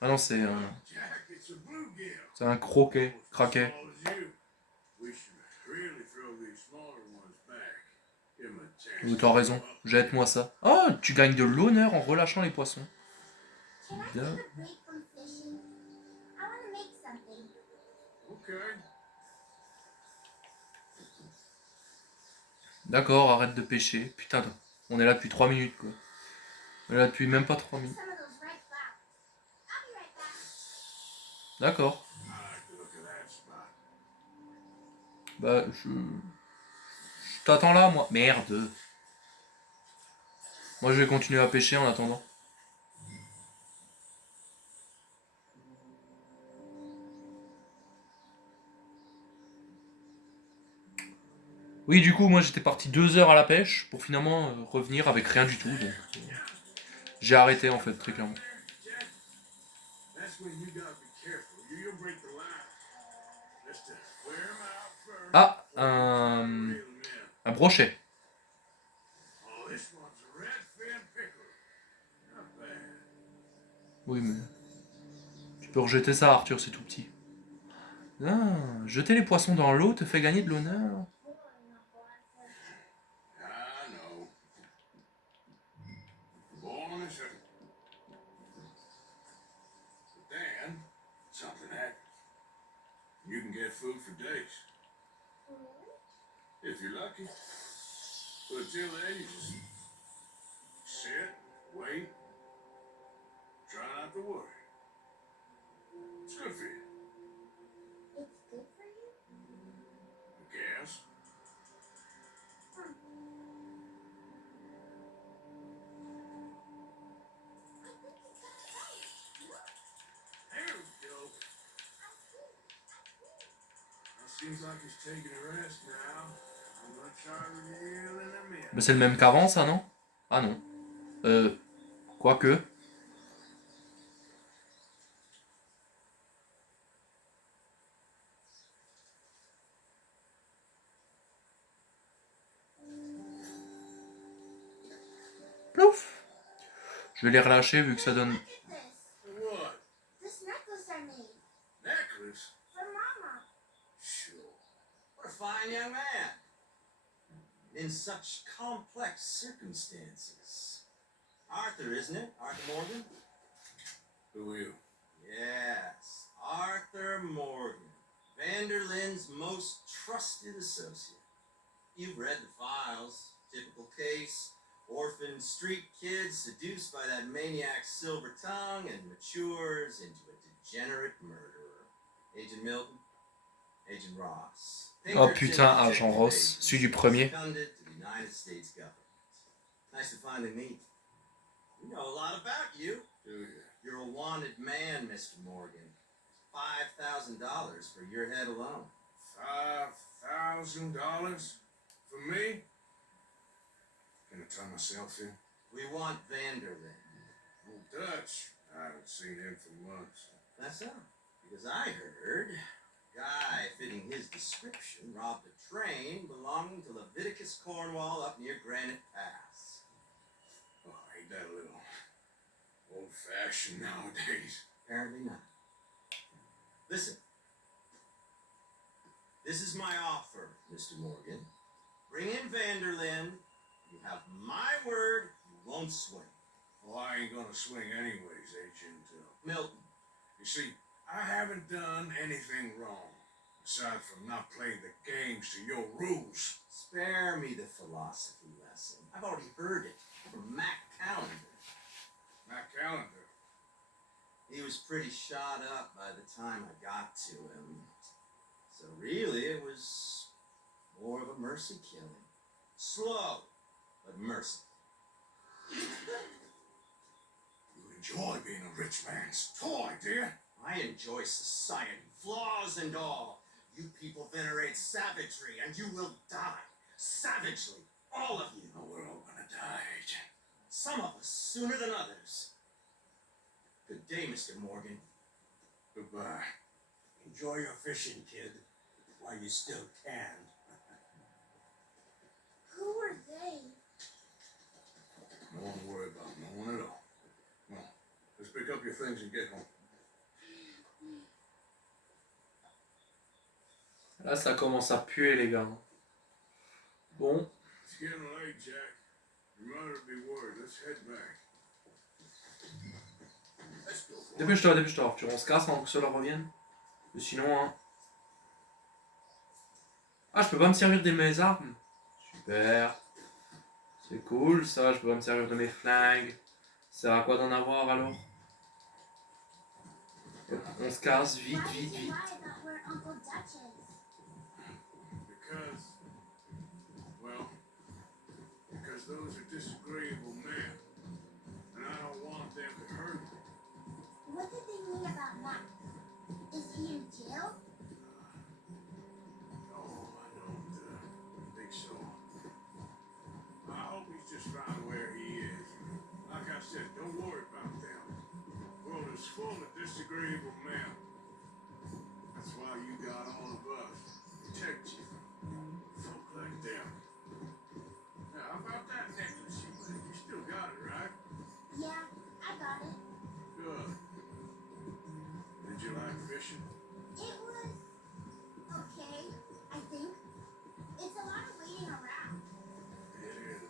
Ah non, c'est un... Jack, it's a bluegill. C'est un croquet, craquet. Small as you. We should really throw these smaller ones back. Give 'em a chance. Oui, t'as raison, jette-moi ça. Oh, tu gagnes de l'honneur en relâchant les poissons. Can I Duh. take a break from fishing? I want to make something. Okay. D'accord, arrête de pêcher. Putain, on est là depuis 3 minutes, quoi. On est là depuis même pas 3 minutes. Some of those red clouds. I'll be right back. D'accord. I like the look of that spot. Bah, je t'attends là, moi. Merde. Moi, je vais continuer à pêcher en attendant. Oui, du coup, moi, j'étais parti 2 heures à la pêche pour finalement revenir avec rien du tout. Donc, j'ai arrêté, en fait, très clairement. Jack, that's when you gotta be careful. You'll break the line. Just to wear 'em out first. Ah, before you un reel 'em in. brochet. Oh, this one's a redfin pickerel. Not bad. Oui, mais... Tu peux rejeter ça, Arthur, c'est tout petit. Ah, jeter les poissons dans l'eau te fait gagner de l'honneur. Boring, Uncle Arthur. I know. Born as a... But then, something happens. You can get food for days. Really? If you're lucky. But until then, you just sit, wait, try not to worry. It's good for you, It's good for you? I guess. Hmm. I think it's got it right. Look, There we go. I see. Well, seems like he's taking a rest now. I'm gonna try to reel in a minute. Mais c'est le même qu'avant, ça, non? Ah non. Quoique. Plouf! Je vais les relâcher vu que ça donne... Look at this. What? This necklace I made Necklace? for Mama. Sure. What a fine young man. In such complex circumstances. Arthur, isn't it? Arthur Morgan? Who are you? Yes, Arthur Morgan. Vanderlyn's most trusted associate. You've read the files. Typical case. Orphaned street kid seduced by that maniac's silver tongue and matures into a degenerate murderer. Agent Milton, Agent Ross. Oh putain, Agent Ross, celui du premier. Seconded to the United States government. Nice to finally meet. We know a lot about you. Do you? You're a wanted man, Mr. Morgan. $5,000 for your head alone. $5,000 for me? Can I turn myself in? We want Vanderlyn. Old Dutch. I haven't seen him for months. That's so. Because I heard a guy fitting his description robbed a train belonging to Leviticus Cornwall up near Granite Pass. Oh, ain't that a little old-fashioned nowadays? Apparently not. Listen. This is my offer, Mr. Morgan. Bring in Vanderlyn. You have my word you won't swing. Well, I ain't gonna swing anyways, Agent Milton, You see, I haven't done anything wrong, aside from not playing the games to your rules. spare me the philosophy lesson. I've already heard it from Mac Callender. Matt Callender. He was pretty shot up by the time I got to him. So really, it was more of a mercy killing. Slow, but merciful. You enjoy being a rich man's toy, dear. I enjoy society, flaws and all. You people venerate savagery, and you will die. Savagely. All of you. Oh, we're all gonna die, Agent. Some of us sooner than others. Good day, Mr. Morgan. Goodbye. Enjoy your fishing, kid, while you still can. Who are they? No one to worry about, no one at all. Come on, let's pick up your things and get home. Là, ça commence à puer, les gars. Bon. It's getting late, Jack. Your mother will be worried. Let's head back. Let's go. Dépêche-toi, dépêche-toi, Arthur. On se casse avant que cela revienne. Sinon, hein. Ah, je peux pas me servir de mes armes. Super. C'est cool, ça. Je peux pas me servir de mes flingues. Ça sert à quoi d'en avoir, alors? On se casse, vite, Why does vite, he vite. lie about where Uncle Dutch is? Because those are disagreeable men. And I don't want them to hurt me. What did they mean about Matt? Is he in jail? No, I don't think so. I hope he's just fine where he is. Like I said, don't worry about them. The world is full of disagreeable men. That's why you got all of us to protect you from folk like them. Now, how about that necklace you made? You still got it, right? Yeah, I got it. Good. Did you like fishing? It was okay, I think. It's a lot of waiting around. It is.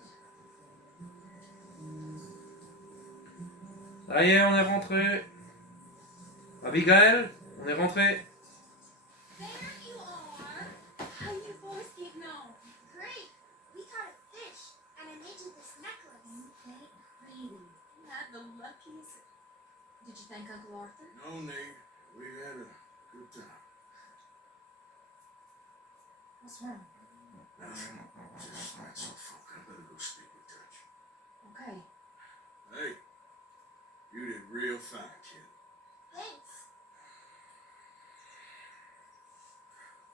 Ça y est, on est rentré. Abigail, on est rentré. There you are. How you boys getting on? Great! We caught a fish, and I made you this necklace. Ain't pretty. Not the luckiest. Did you thank Uncle Arthur? No need. We had a good time. What's wrong? Nothing. Just not so folk. I better go speak with Dutch. Okay. Hey, you did real fine, kid. Thanks.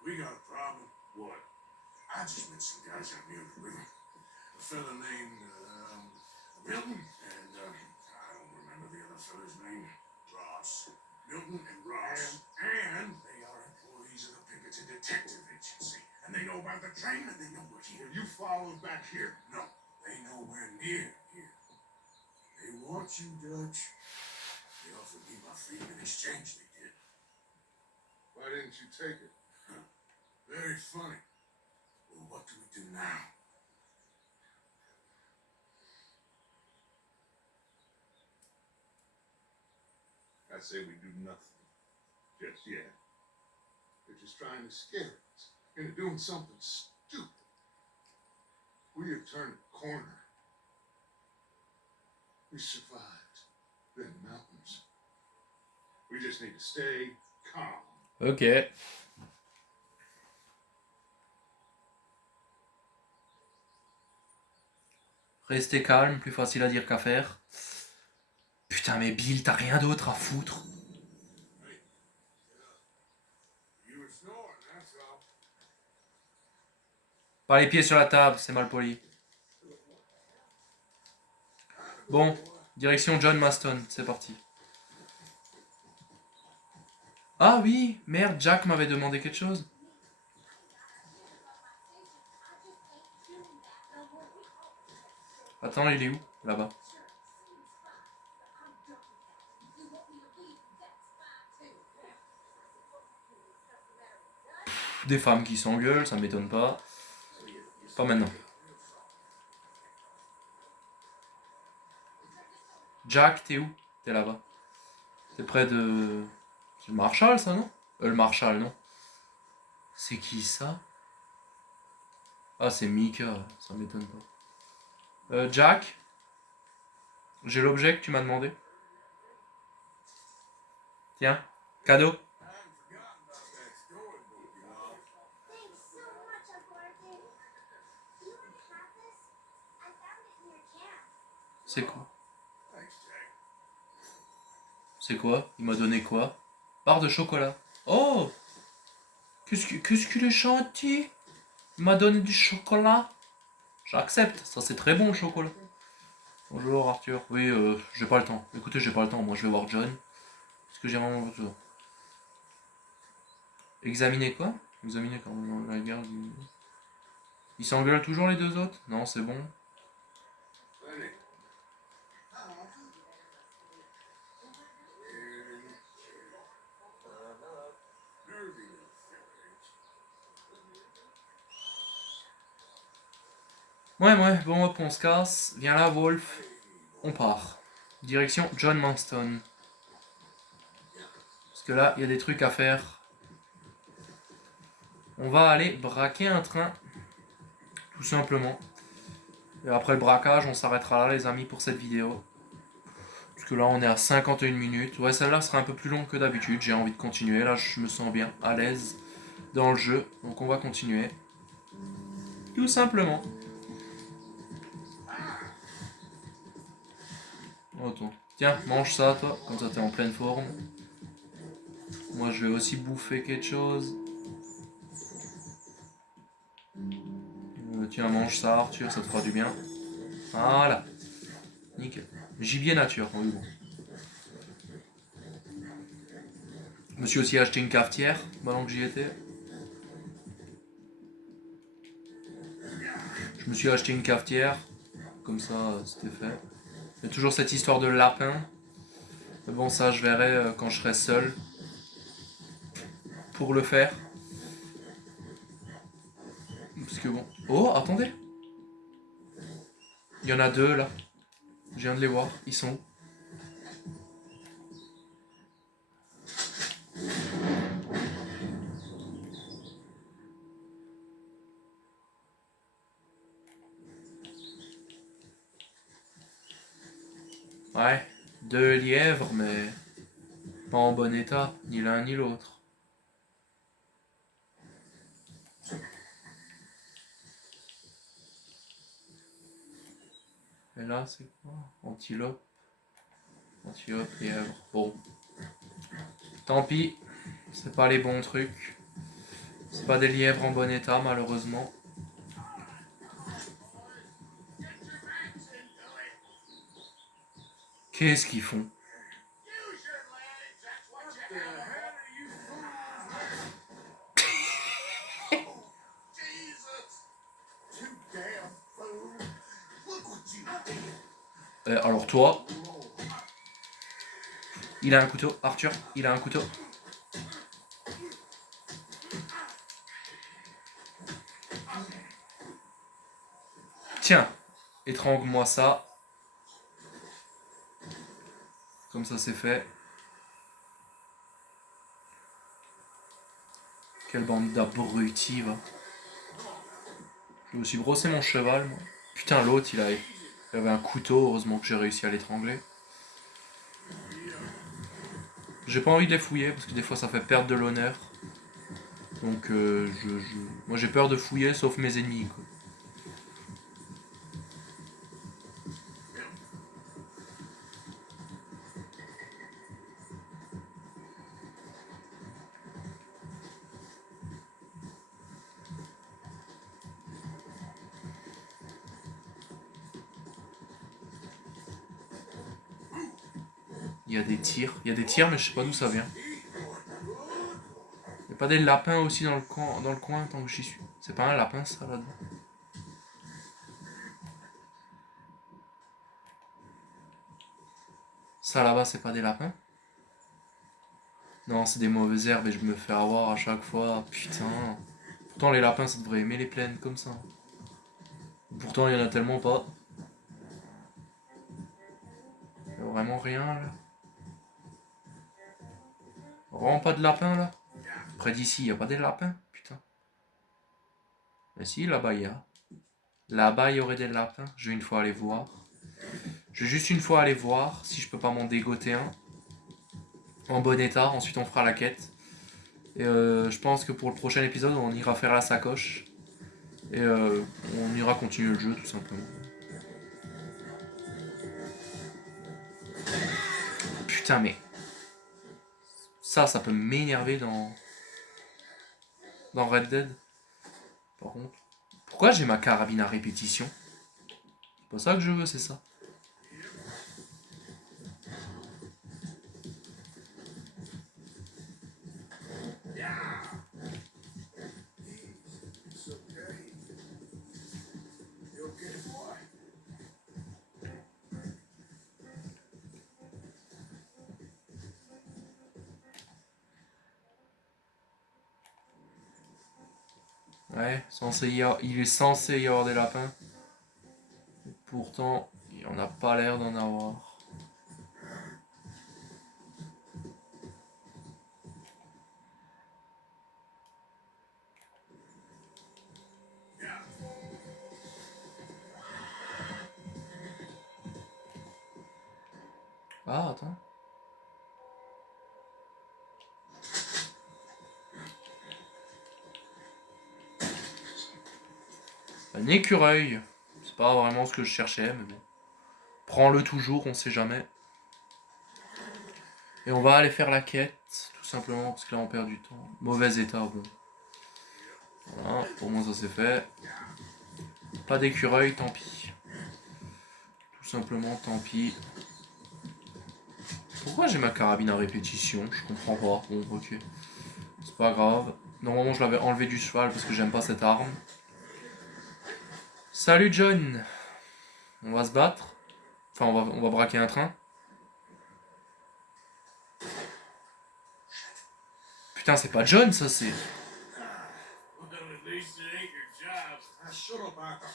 We got a problem. What? I just met some guys out near the river. A fella named Milton and I don't remember the other fella's name. Ross. Milton and Ross. And they are employees of the Pinkerton Detective Agency. And they know about the train and they know we're here. You followed back here? No. They know we're near here. They want you, Dutch. They offered me my freedom in exchange, they did. Why didn't you take it? Very funny. Well, what do we do now? I say we do nothing. Just yet. They're just trying to scare us into doing something stupid. We have turned a corner. We survived the mountains. We just need to stay calm. Ok. Restez calme, plus facile à dire qu'à faire. Putain, mais Bill, t'as rien d'autre à foutre. You were snoring, that's all. Pas les pieds sur la table, c'est mal poli. Bon, direction John Maston, c'est parti. Ah oui, merde, Jack m'avait demandé quelque chose. Attends, il est où? Là-bas. Des femmes qui s'engueulent, ça m'étonne pas. Pas maintenant. Jack, t'es où? T'es là-bas. T'es près de... C'est le Marshall, ça, non? Le Marshall, non. C'est qui, ça? Ah, c'est Mika, ça m'étonne pas. Jack? J'ai l'objet que tu m'as demandé. Tiens, cadeau. I hadn't forgotten about that storybook, you know. Thanks so much, Uncle Arthur. Do you want to have this? I found it near camp. C'est quoi? Thanks, Jack. C'est quoi? Il m'a donné quoi? Barre de chocolat. Oh! Qu'est-ce qu'il est gentil! Il m'a donné du chocolat. J'accepte, ça c'est très bon le chocolat. Bonjour Arthur. Oui, j'ai pas le temps. Écoutez, j'ai pas le temps. Moi je vais voir John. Parce que j'ai vraiment besoin. Examiner quoi? Examiner quand même la guerre du... Ils s'engueulent toujours les deux autres? Non, c'est bon. Lenny. Nervy little feller, ain't you? Ouais, bon hop, on se casse. Viens là, Wolf. On part. Direction John Manston. Parce que là, il y a des trucs à faire. On va aller braquer un train. Tout simplement. Et après le braquage, on s'arrêtera là, les amis, pour cette vidéo. Parce que là, on est à 51 minutes. Ouais, celle-là sera un peu plus longue que d'habitude. J'ai envie de continuer. Là, je me sens bien, à l'aise dans le jeu. Donc, on va continuer. Tout simplement. Attends. Tiens, mange ça, toi. Comme ça, t'es en pleine forme. Moi, je vais aussi bouffer quelque chose. Tiens, mange ça, Arthur, ça te fera du bien. Voilà. Nickel. Gibier nature, oui, bon. Je me suis aussi acheté une cafetière, pendant que j'y étais. Je me suis acheté une cafetière. Comme ça, c'était fait. Il y a toujours cette histoire de lapin. Mais bon, ça, je verrai quand je serai seul. Pour le faire. Parce que bon... Oh, attendez. Il y en a deux, là. Je viens de les voir. Ils sont où? Ouais, deux lièvres, mais pas en bon état, ni l'un ni l'autre. Et là, c'est quoi? Antilope. Antilope, lièvre. Bon. Tant pis, c'est pas les bons trucs. C'est pas des lièvres en bon état, malheureusement. Qu'est-ce qu'ils font? Use your legs, that's what the hell are you fools? Oh, Jesus! You damn fool! Look what you did! Alors toi, il a un couteau. Arthur, il a un couteau. Tiens, étrangle-moi ça. Comme ça c'est fait. Quelle bande d'abrutis, va. Je me suis brossé mon cheval, moi. Putain, l'autre, il avait un couteau. Heureusement que j'ai réussi à l'étrangler. J'ai pas envie de les fouiller, parce que des fois ça fait perdre de l'honneur. Donc, moi j'ai peur de fouiller, sauf mes ennemis, quoi. Il y a des tirs, mais je sais pas d'où ça vient. Il y a pas des lapins aussi dans le coin tant que j'y suis. C'est pas un lapin ça là-dedans. Ça là-bas c'est pas des lapins? Non, c'est des mauvaises herbes et je me fais avoir à chaque fois. Putain. Pourtant les lapins ça devrait aimer les plaines comme ça. Pourtant il y en a tellement pas. Il y a vraiment rien là. Vraiment pas de lapins là. Près d'ici, il y a pas des lapins. Putain. Mais si, là-bas il y a. Là-bas il y aurait des lapins. Je vais une fois aller voir. Je vais juste une fois aller voir si je peux pas m'en dégoter un. En bon état. Ensuite on fera la quête. Et je pense que pour le prochain épisode on ira faire la sacoche. Et on ira continuer le jeu tout simplement. Putain mais... Ça peut m'énerver dans Red Dead. Par contre. Pourquoi j'ai ma carabine à répétition? C'est pas ça que je veux, c'est ça. It's okay. You okay, boy? Ouais, il est censé y avoir des lapins. Pourtant, il en a pas l'air d'en avoir. Ah, attends. Un écureuil. C'est pas vraiment ce que je cherchais, mais bon. Prends-le toujours, on sait jamais. Et on va aller faire la quête, tout simplement, parce que là on perd du temps. Mauvais état, bon. Voilà, pour moi ça c'est fait. Pas d'écureuil, tant pis. Tout simplement, tant pis. Pourquoi j'ai ma carabine à répétition? Je comprends pas. Bon, ok. C'est pas grave. Normalement, je l'avais enlevé du cheval parce que j'aime pas cette arme. Salut John. On va se battre. Enfin, on va braquer un train. Putain, c'est pas John, ça, c'est... Well, at least it ain't your job. Shut up, Arthur.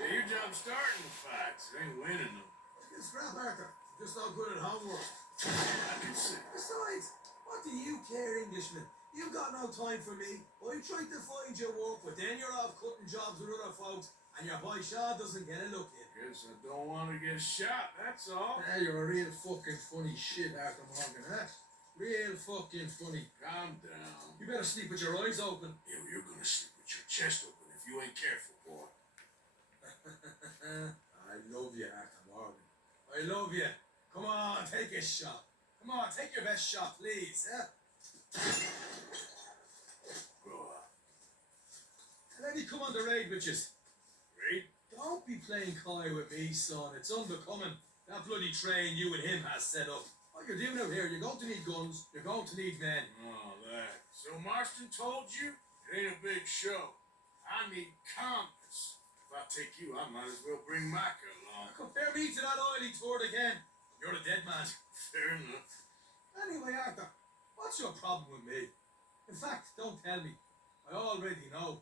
Yeah, your job's starting the fights. It ain't winning them. It's crap, Arthur. Just not good at homework. I can see. Besides, what do you care, Englishman? You've got no time for me. I tried to find your work, but then you're off cutting jobs with other folks, and your boy Shaw doesn't get a look in. Guess I don't want to get shot, that's all. Now you're a real fucking funny shit, Arthur Morgan, huh? Real fucking funny. Calm down. You better sleep with your eyes open. Yeah, well, you're gonna sleep with your chest open if you ain't careful, boy. I love you, Arthur Morgan. I love you. Come on, take a shot. Come on, take your best shot, please, huh? Grow up. Let me come on the raid, bitches. Right? Don't be playing coy with me, son. It's unbecoming. That bloody train you and him has set up. What you're doing out here, you're going to need guns, you're going to need men. Oh, that. So Marston told you? It ain't a big show. I need calmness. If I take you, I might as well bring Micah along. Compare me to that oily turd again. You're a dead man. Fair enough. Anyway, Arthur, what's your problem with me? In fact, don't tell me. I already know.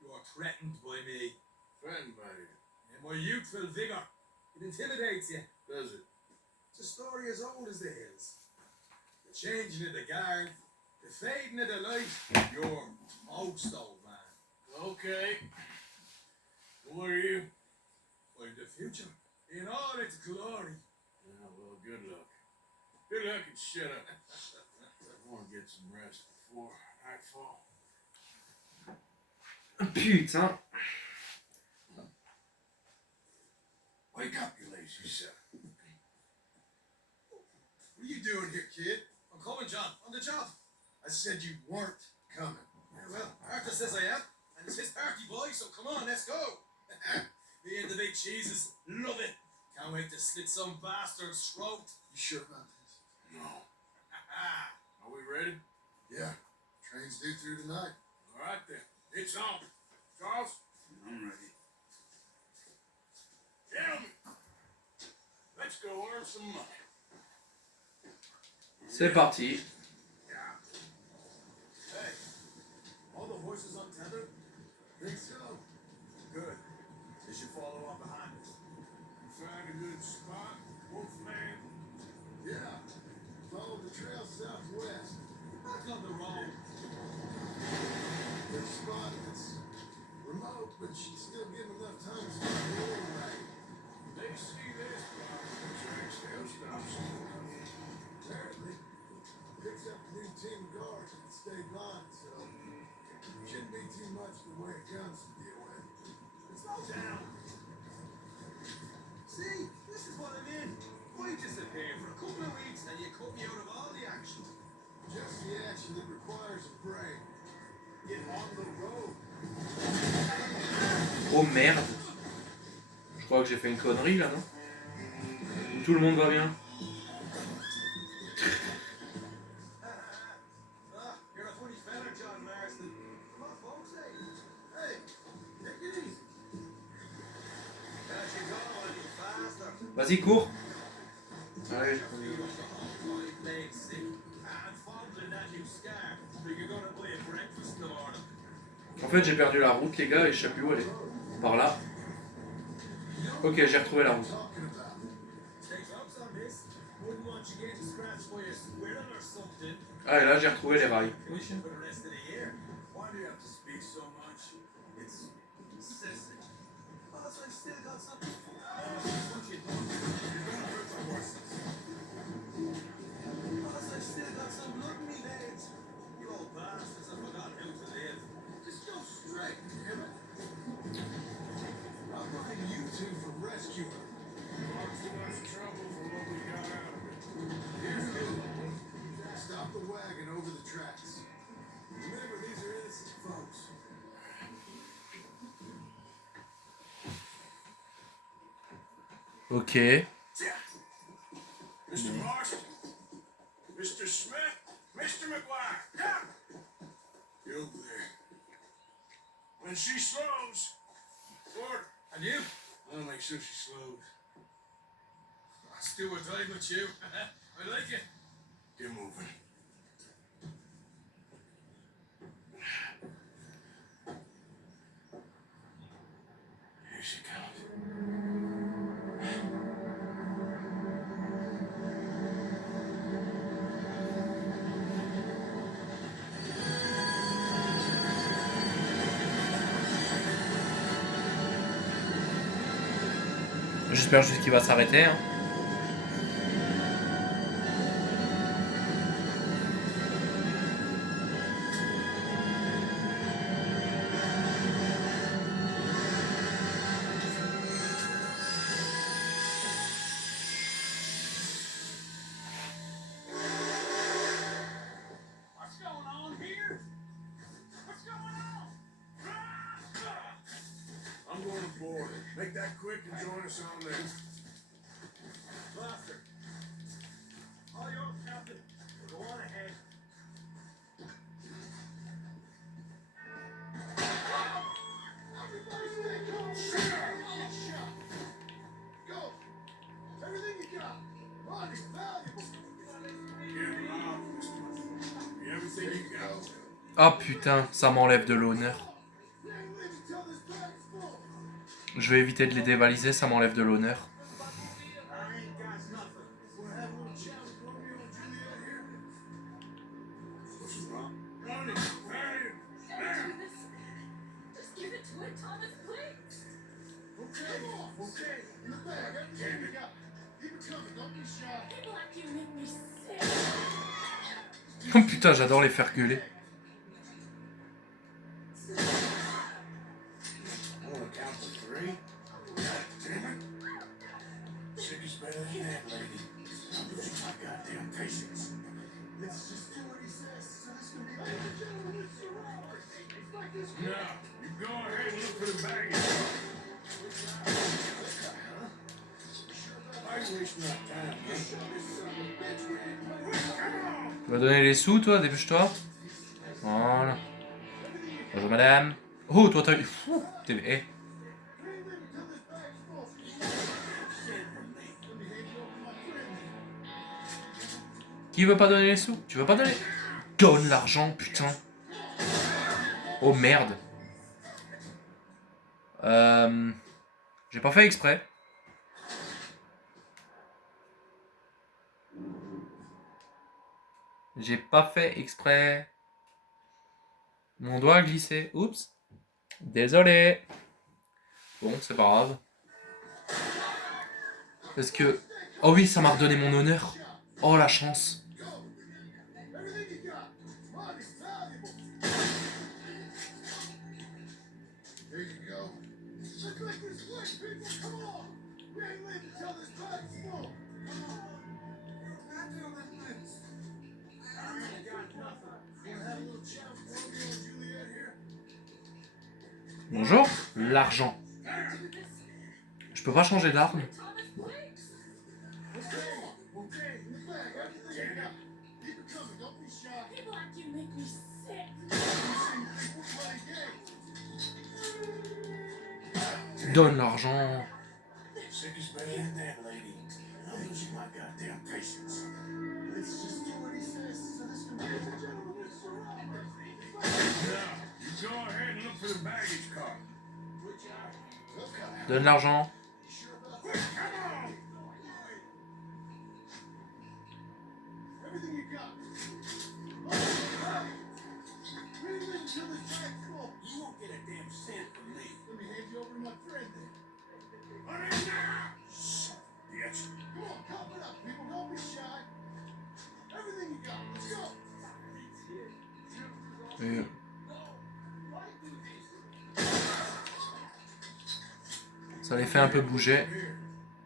You are threatened by me. Threatened by you. And my youthful vigor. It intimidates you. Does it? It's a story as old as the hills. The changing of the guard, the fading of the light. You're most old man. Okay. Who are you? I'm the future. In all its glory. Yeah, well, good luck. Good luck and shut up. I want to get some rest before nightfall. Putain. Wake up, you lazy son. What are you doing here, kid? I'm coming, John. On the job. I said you weren't coming. Yeah, well, Arthur says I am. And it's his party, boy, so come on, let's go. Me and the big cheeses. Love it. Can't wait to slit some bastard's throat. You sure about this? No. Are we ready? Yeah. Train's due through tonight. All right then. It's on. Charles? I'm ready. Gentlemen, let's go earn some money. C'est parti. Hey, all the horses untethered? Think so. Good. They should follow on behind us. You find a good spot, Wolfman? Yeah. Follow the trail southwest. Back on the road. Good spot. It's remote, but you still give enough time to start going right. They see this spot, the train still stops. Apparently. Picks up a new team of guards at the state line, so shouldn't be too much to wear guns to deal with. Slow down. See, this is what I mean. Why disappear for a couple of weeks and you cut me out of all the action? Just the action that requires a brain. Get on the road. Oh merde. Je crois que j'ai fait une connerie là, non? Tout le monde va bien. You're a funny fella, John Marston. Come on, folks, hey. Hey, take it easy. As you go, any faster. Vas-y, cours. Allez. Your playing sick and fondling that new scar. So you're gonna buy a breakfast in the morning. En fait, j'ai perdu la route, les gars, et je sais plus où elle est. Par là. Ok, j'ai retrouvé la route. Talking about. Take drugs on this. Wouldn't want you getting scratched by a squirrel or something. Ah, et là, j'ai retrouvé les rails. Wish for the rest of the year. Why do you have to speak so much? It's incessant. Also, I've still got some. What you doing? You're gonna hurt the horses. Also, I've still got some blood in me veins. You old bastards have forgotten how to live. Just go straight, damn it. I'm running you two for rescuing her. Caused too much trouble for what we got out of it. Here's the deal. Stop the wagon over the tracks. Remember, these are innocent folks. Ok. Mr. Marston, Mr. Smith, Mr. McGuire, come! Get over there. When she slows, Ford, And you? I'll make sure she slows. Let's do a drive with you. I like it. Get moving. Here she comes. J'espère juste qu'il va s'arrêter. Hein. What's going on here? What's going on? I'm going aboard. Make that quick and join us on there. Blaster. All yours, Captain. Go on ahead. Everybody stay calm. Shot. Go. Everything you got. Money's valuable. Get off, Mr. Everything you got. Ah putain, ça m'enlève de l'honneur. We ain't leaving till this bag's full. Je vais éviter de les dévaliser, ça m'enlève de l'honneur. I ain't got nothing. Wanna have a little chat with Romeo and Juliet here? What's wrong? Ronnie, Harry, there. Just give it to it, Thomas, please. Okay, okay. In the bag, everything you got. Keep it coming, don't be shy. People like you make me sick. Oh putain, j'adore les faire gueuler. I wanna count to 3. God damn it. Sick is better than that, lady. I'm losing my goddamn patience. Let's just do what he says. So this can be No, you go ahead and look for the baggage. I ain't wasting my time. Tu vas donner les sous, toi, dépêche-toi. Voilà. Bonjour, madame. Oh, toi, t'as eu. Fou, t'es. Eh. Qui veut pas donner les sous? Tu veux pas donner? Donne l'argent, putain. Oh merde. J'ai pas fait exprès. J'ai pas fait exprès. Mon doigt a glissé. Oups. Désolé. Bon, c'est pas grave. Parce que... Oh oui, ça m'a redonné mon honneur. Oh, la chance. Everything you got. Money's valuable. There you go. Let's make this quick, people. Come on. We ain't leaving till this bag's full. Come on. I ain't got Bonjour. L'argent. Je peux pas changer d'arme. People like you make me sick. Donne l'argent. Sick is better than dead, lady. I'm losing my goddamn patience. Let's just do what he says so this can be a gentleman, Mr. Roberts. Yeah, you go ahead and look for the baggage car. Which look out. Donne l'argent. You sure about that? Come on! Everything you got. Bring them to the track floor. You won't get a damn cent from me. Let me hand you over to my friend then. Put it now! Son of a bitch. Come on, cough it up, people. Don't be shy. Everything you got. Let's go. Et... Ça les fait un peu bouger.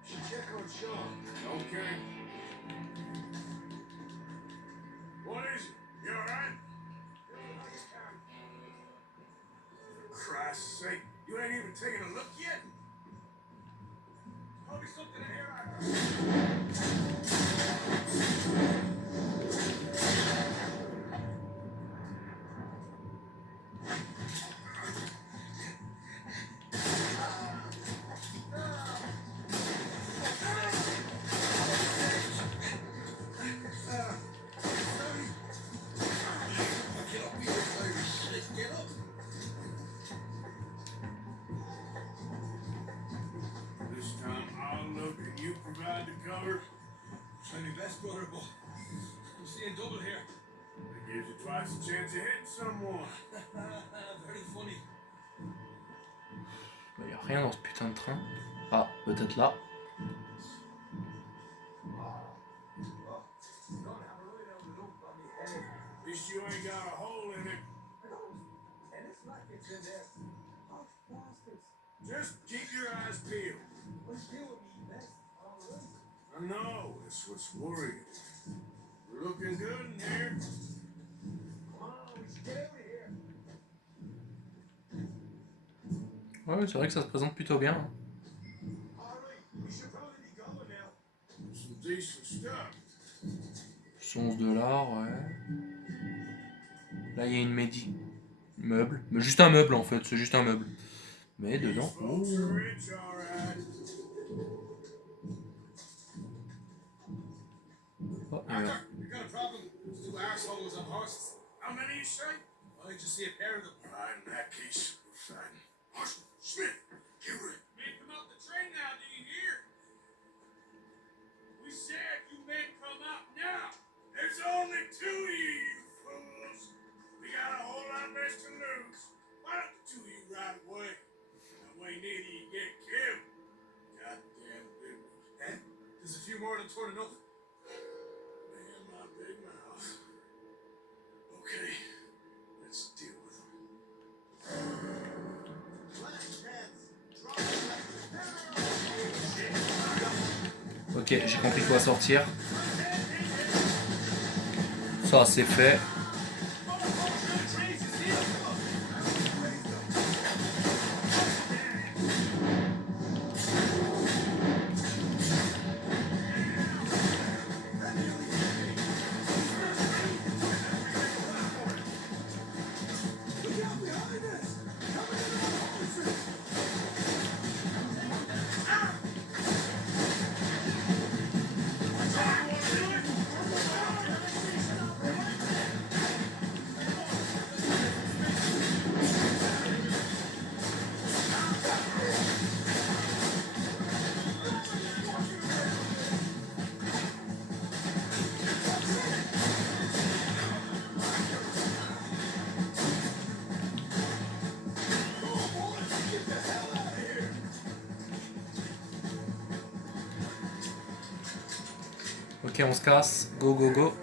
Check on Sean. Okay. What is it? You alright? For Christ's sake, you ain't even taken a look yet? Probably something in here This time I'll look and you provide the cover. Try my best, brother, but I'm seeing double here. That gives you twice the chance of hitting someone. Very funny. Il n'y a rien dans ce putain de train. Ah, peut-être là. At least you ain't got a hole in it. And it's like it's in there. Oh, bastards. Just keep your eyes peeled. What's deal with me, best? All right. I know, that's what's worrying. We're looking good in here. Come on, we should get out of here. Ouais, c'est vrai que ça se présente plutôt bien. Harley, we should probably be going now. Some decent stuff. 11 $, ouais. Là, il y a une meuble. Mais juste un meuble en fait, c'est juste un meuble. Mais dedans. These folks are rich, all right. Oh, et là. We got a problem. Those two assholes on horses. How many you say? I just see a pair of them. Right, in that case, we're fighting. Marshal, Smith, get ready. Men come out the train now, do you hear? We said you men come out now. There's only two of you, you fools. We got a whole lot less to lose. Why don't the two of you ride away? That way neither you get killed. Goddamn big one. And there's a few more than torn enough. Man, my big mouth. Okay, let's deal with them. Ok, j'ai compris quoi sortir. Ça, c'est fait. Ok, on se casse. Go, go, go.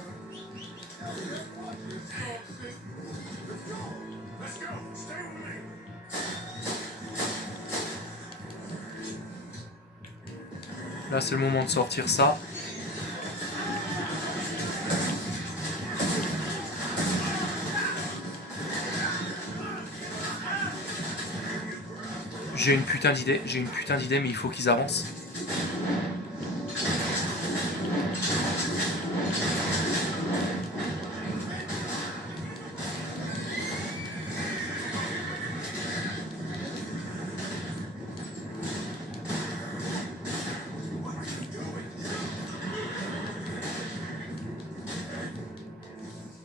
Let's go. Stay with me. Là, c'est le moment de sortir ça. J'ai une putain d'idée, mais il faut qu'ils avancent.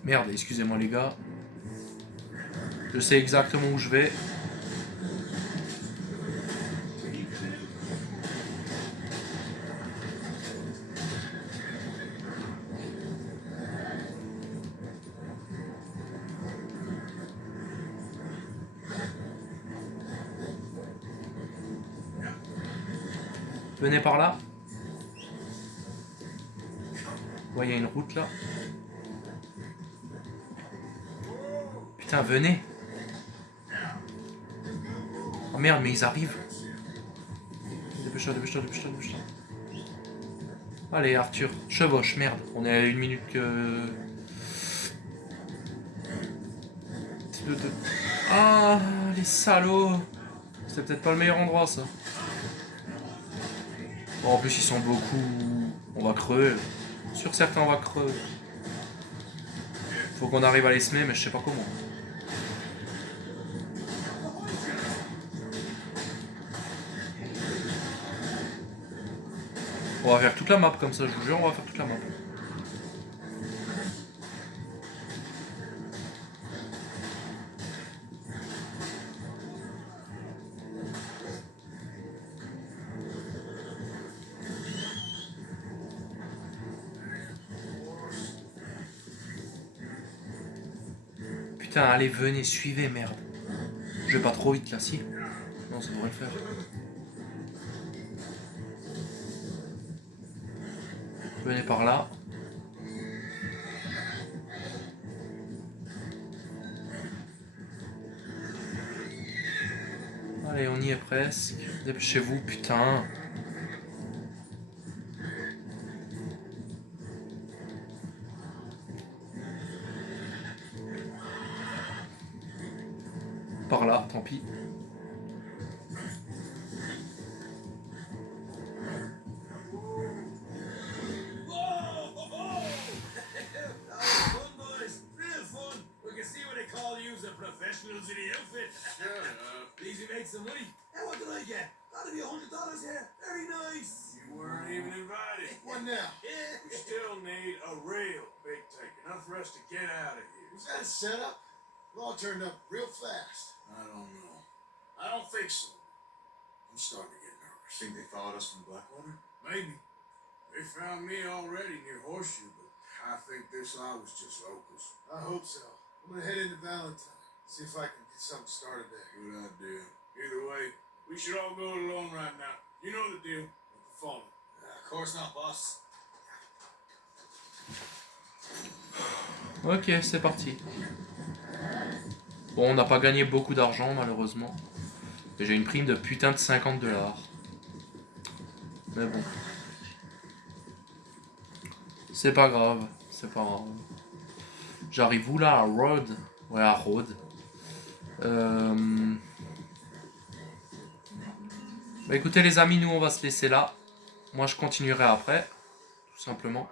Merde, excusez-moi les gars. Je sais exactement où je vais. Venez par là. Ouais, il y a une route là. Putain, venez. Oh merde, mais ils arrivent. Dépêche-toi. Allez, Arthur, chevauche, merde. On est à 1 minute que... Ah, les salauds. C'était peut-être pas le meilleur endroit, ça. Bon, en plus, ils sont beaucoup... On va crever. Sur certains, on va crever. Faut qu'on arrive à les semer, mais je sais pas comment. On va faire toute la map comme ça, je vous jure, on va faire toute la map. Putain, allez, venez, suivez, merde. Je vais pas trop vite là, si. Non, ça devrait le faire. Venez par là. Allez, on y est presque. Dépêchez-vous, putain. Par là, tant pis. Professionals in the outfit. Easy make some money. Hey, what did I get? That'll be $100 here. Very nice. You weren't even invited. What now? We still need a real big take. Enough for us to get out of here. Was that a setup? It all turned up real fast. I don't know. I don't think so. I'm starting to get nervous. Think they followed us from Blackwater? Maybe. They found me already near Horseshoe, but I think this I was just locals. I hope so. I'm gonna head into Valentine. See if I can get something started there. Good idea. Either way, we should all go it alone right now. You know the deal. Don't follow. Of course not, boss. Ok, c'est parti. Bon, on n'a pas gagné beaucoup d'argent, malheureusement. Et j'ai une prime de putain de $50. Mais bon. C'est pas grave. C'est pas grave. J'arrive où là? À Rhodes? Ouais, à Rhodes. Bah écoutez les amis, nous on va se laisser là. Moi je continuerai après. Tout simplement.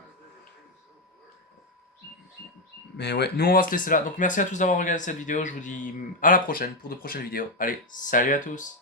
Mais ouais, nous on va se laisser là. Donc merci à tous d'avoir regardé cette vidéo. Je vous dis à la prochaine pour de prochaines vidéos. Allez, salut à tous.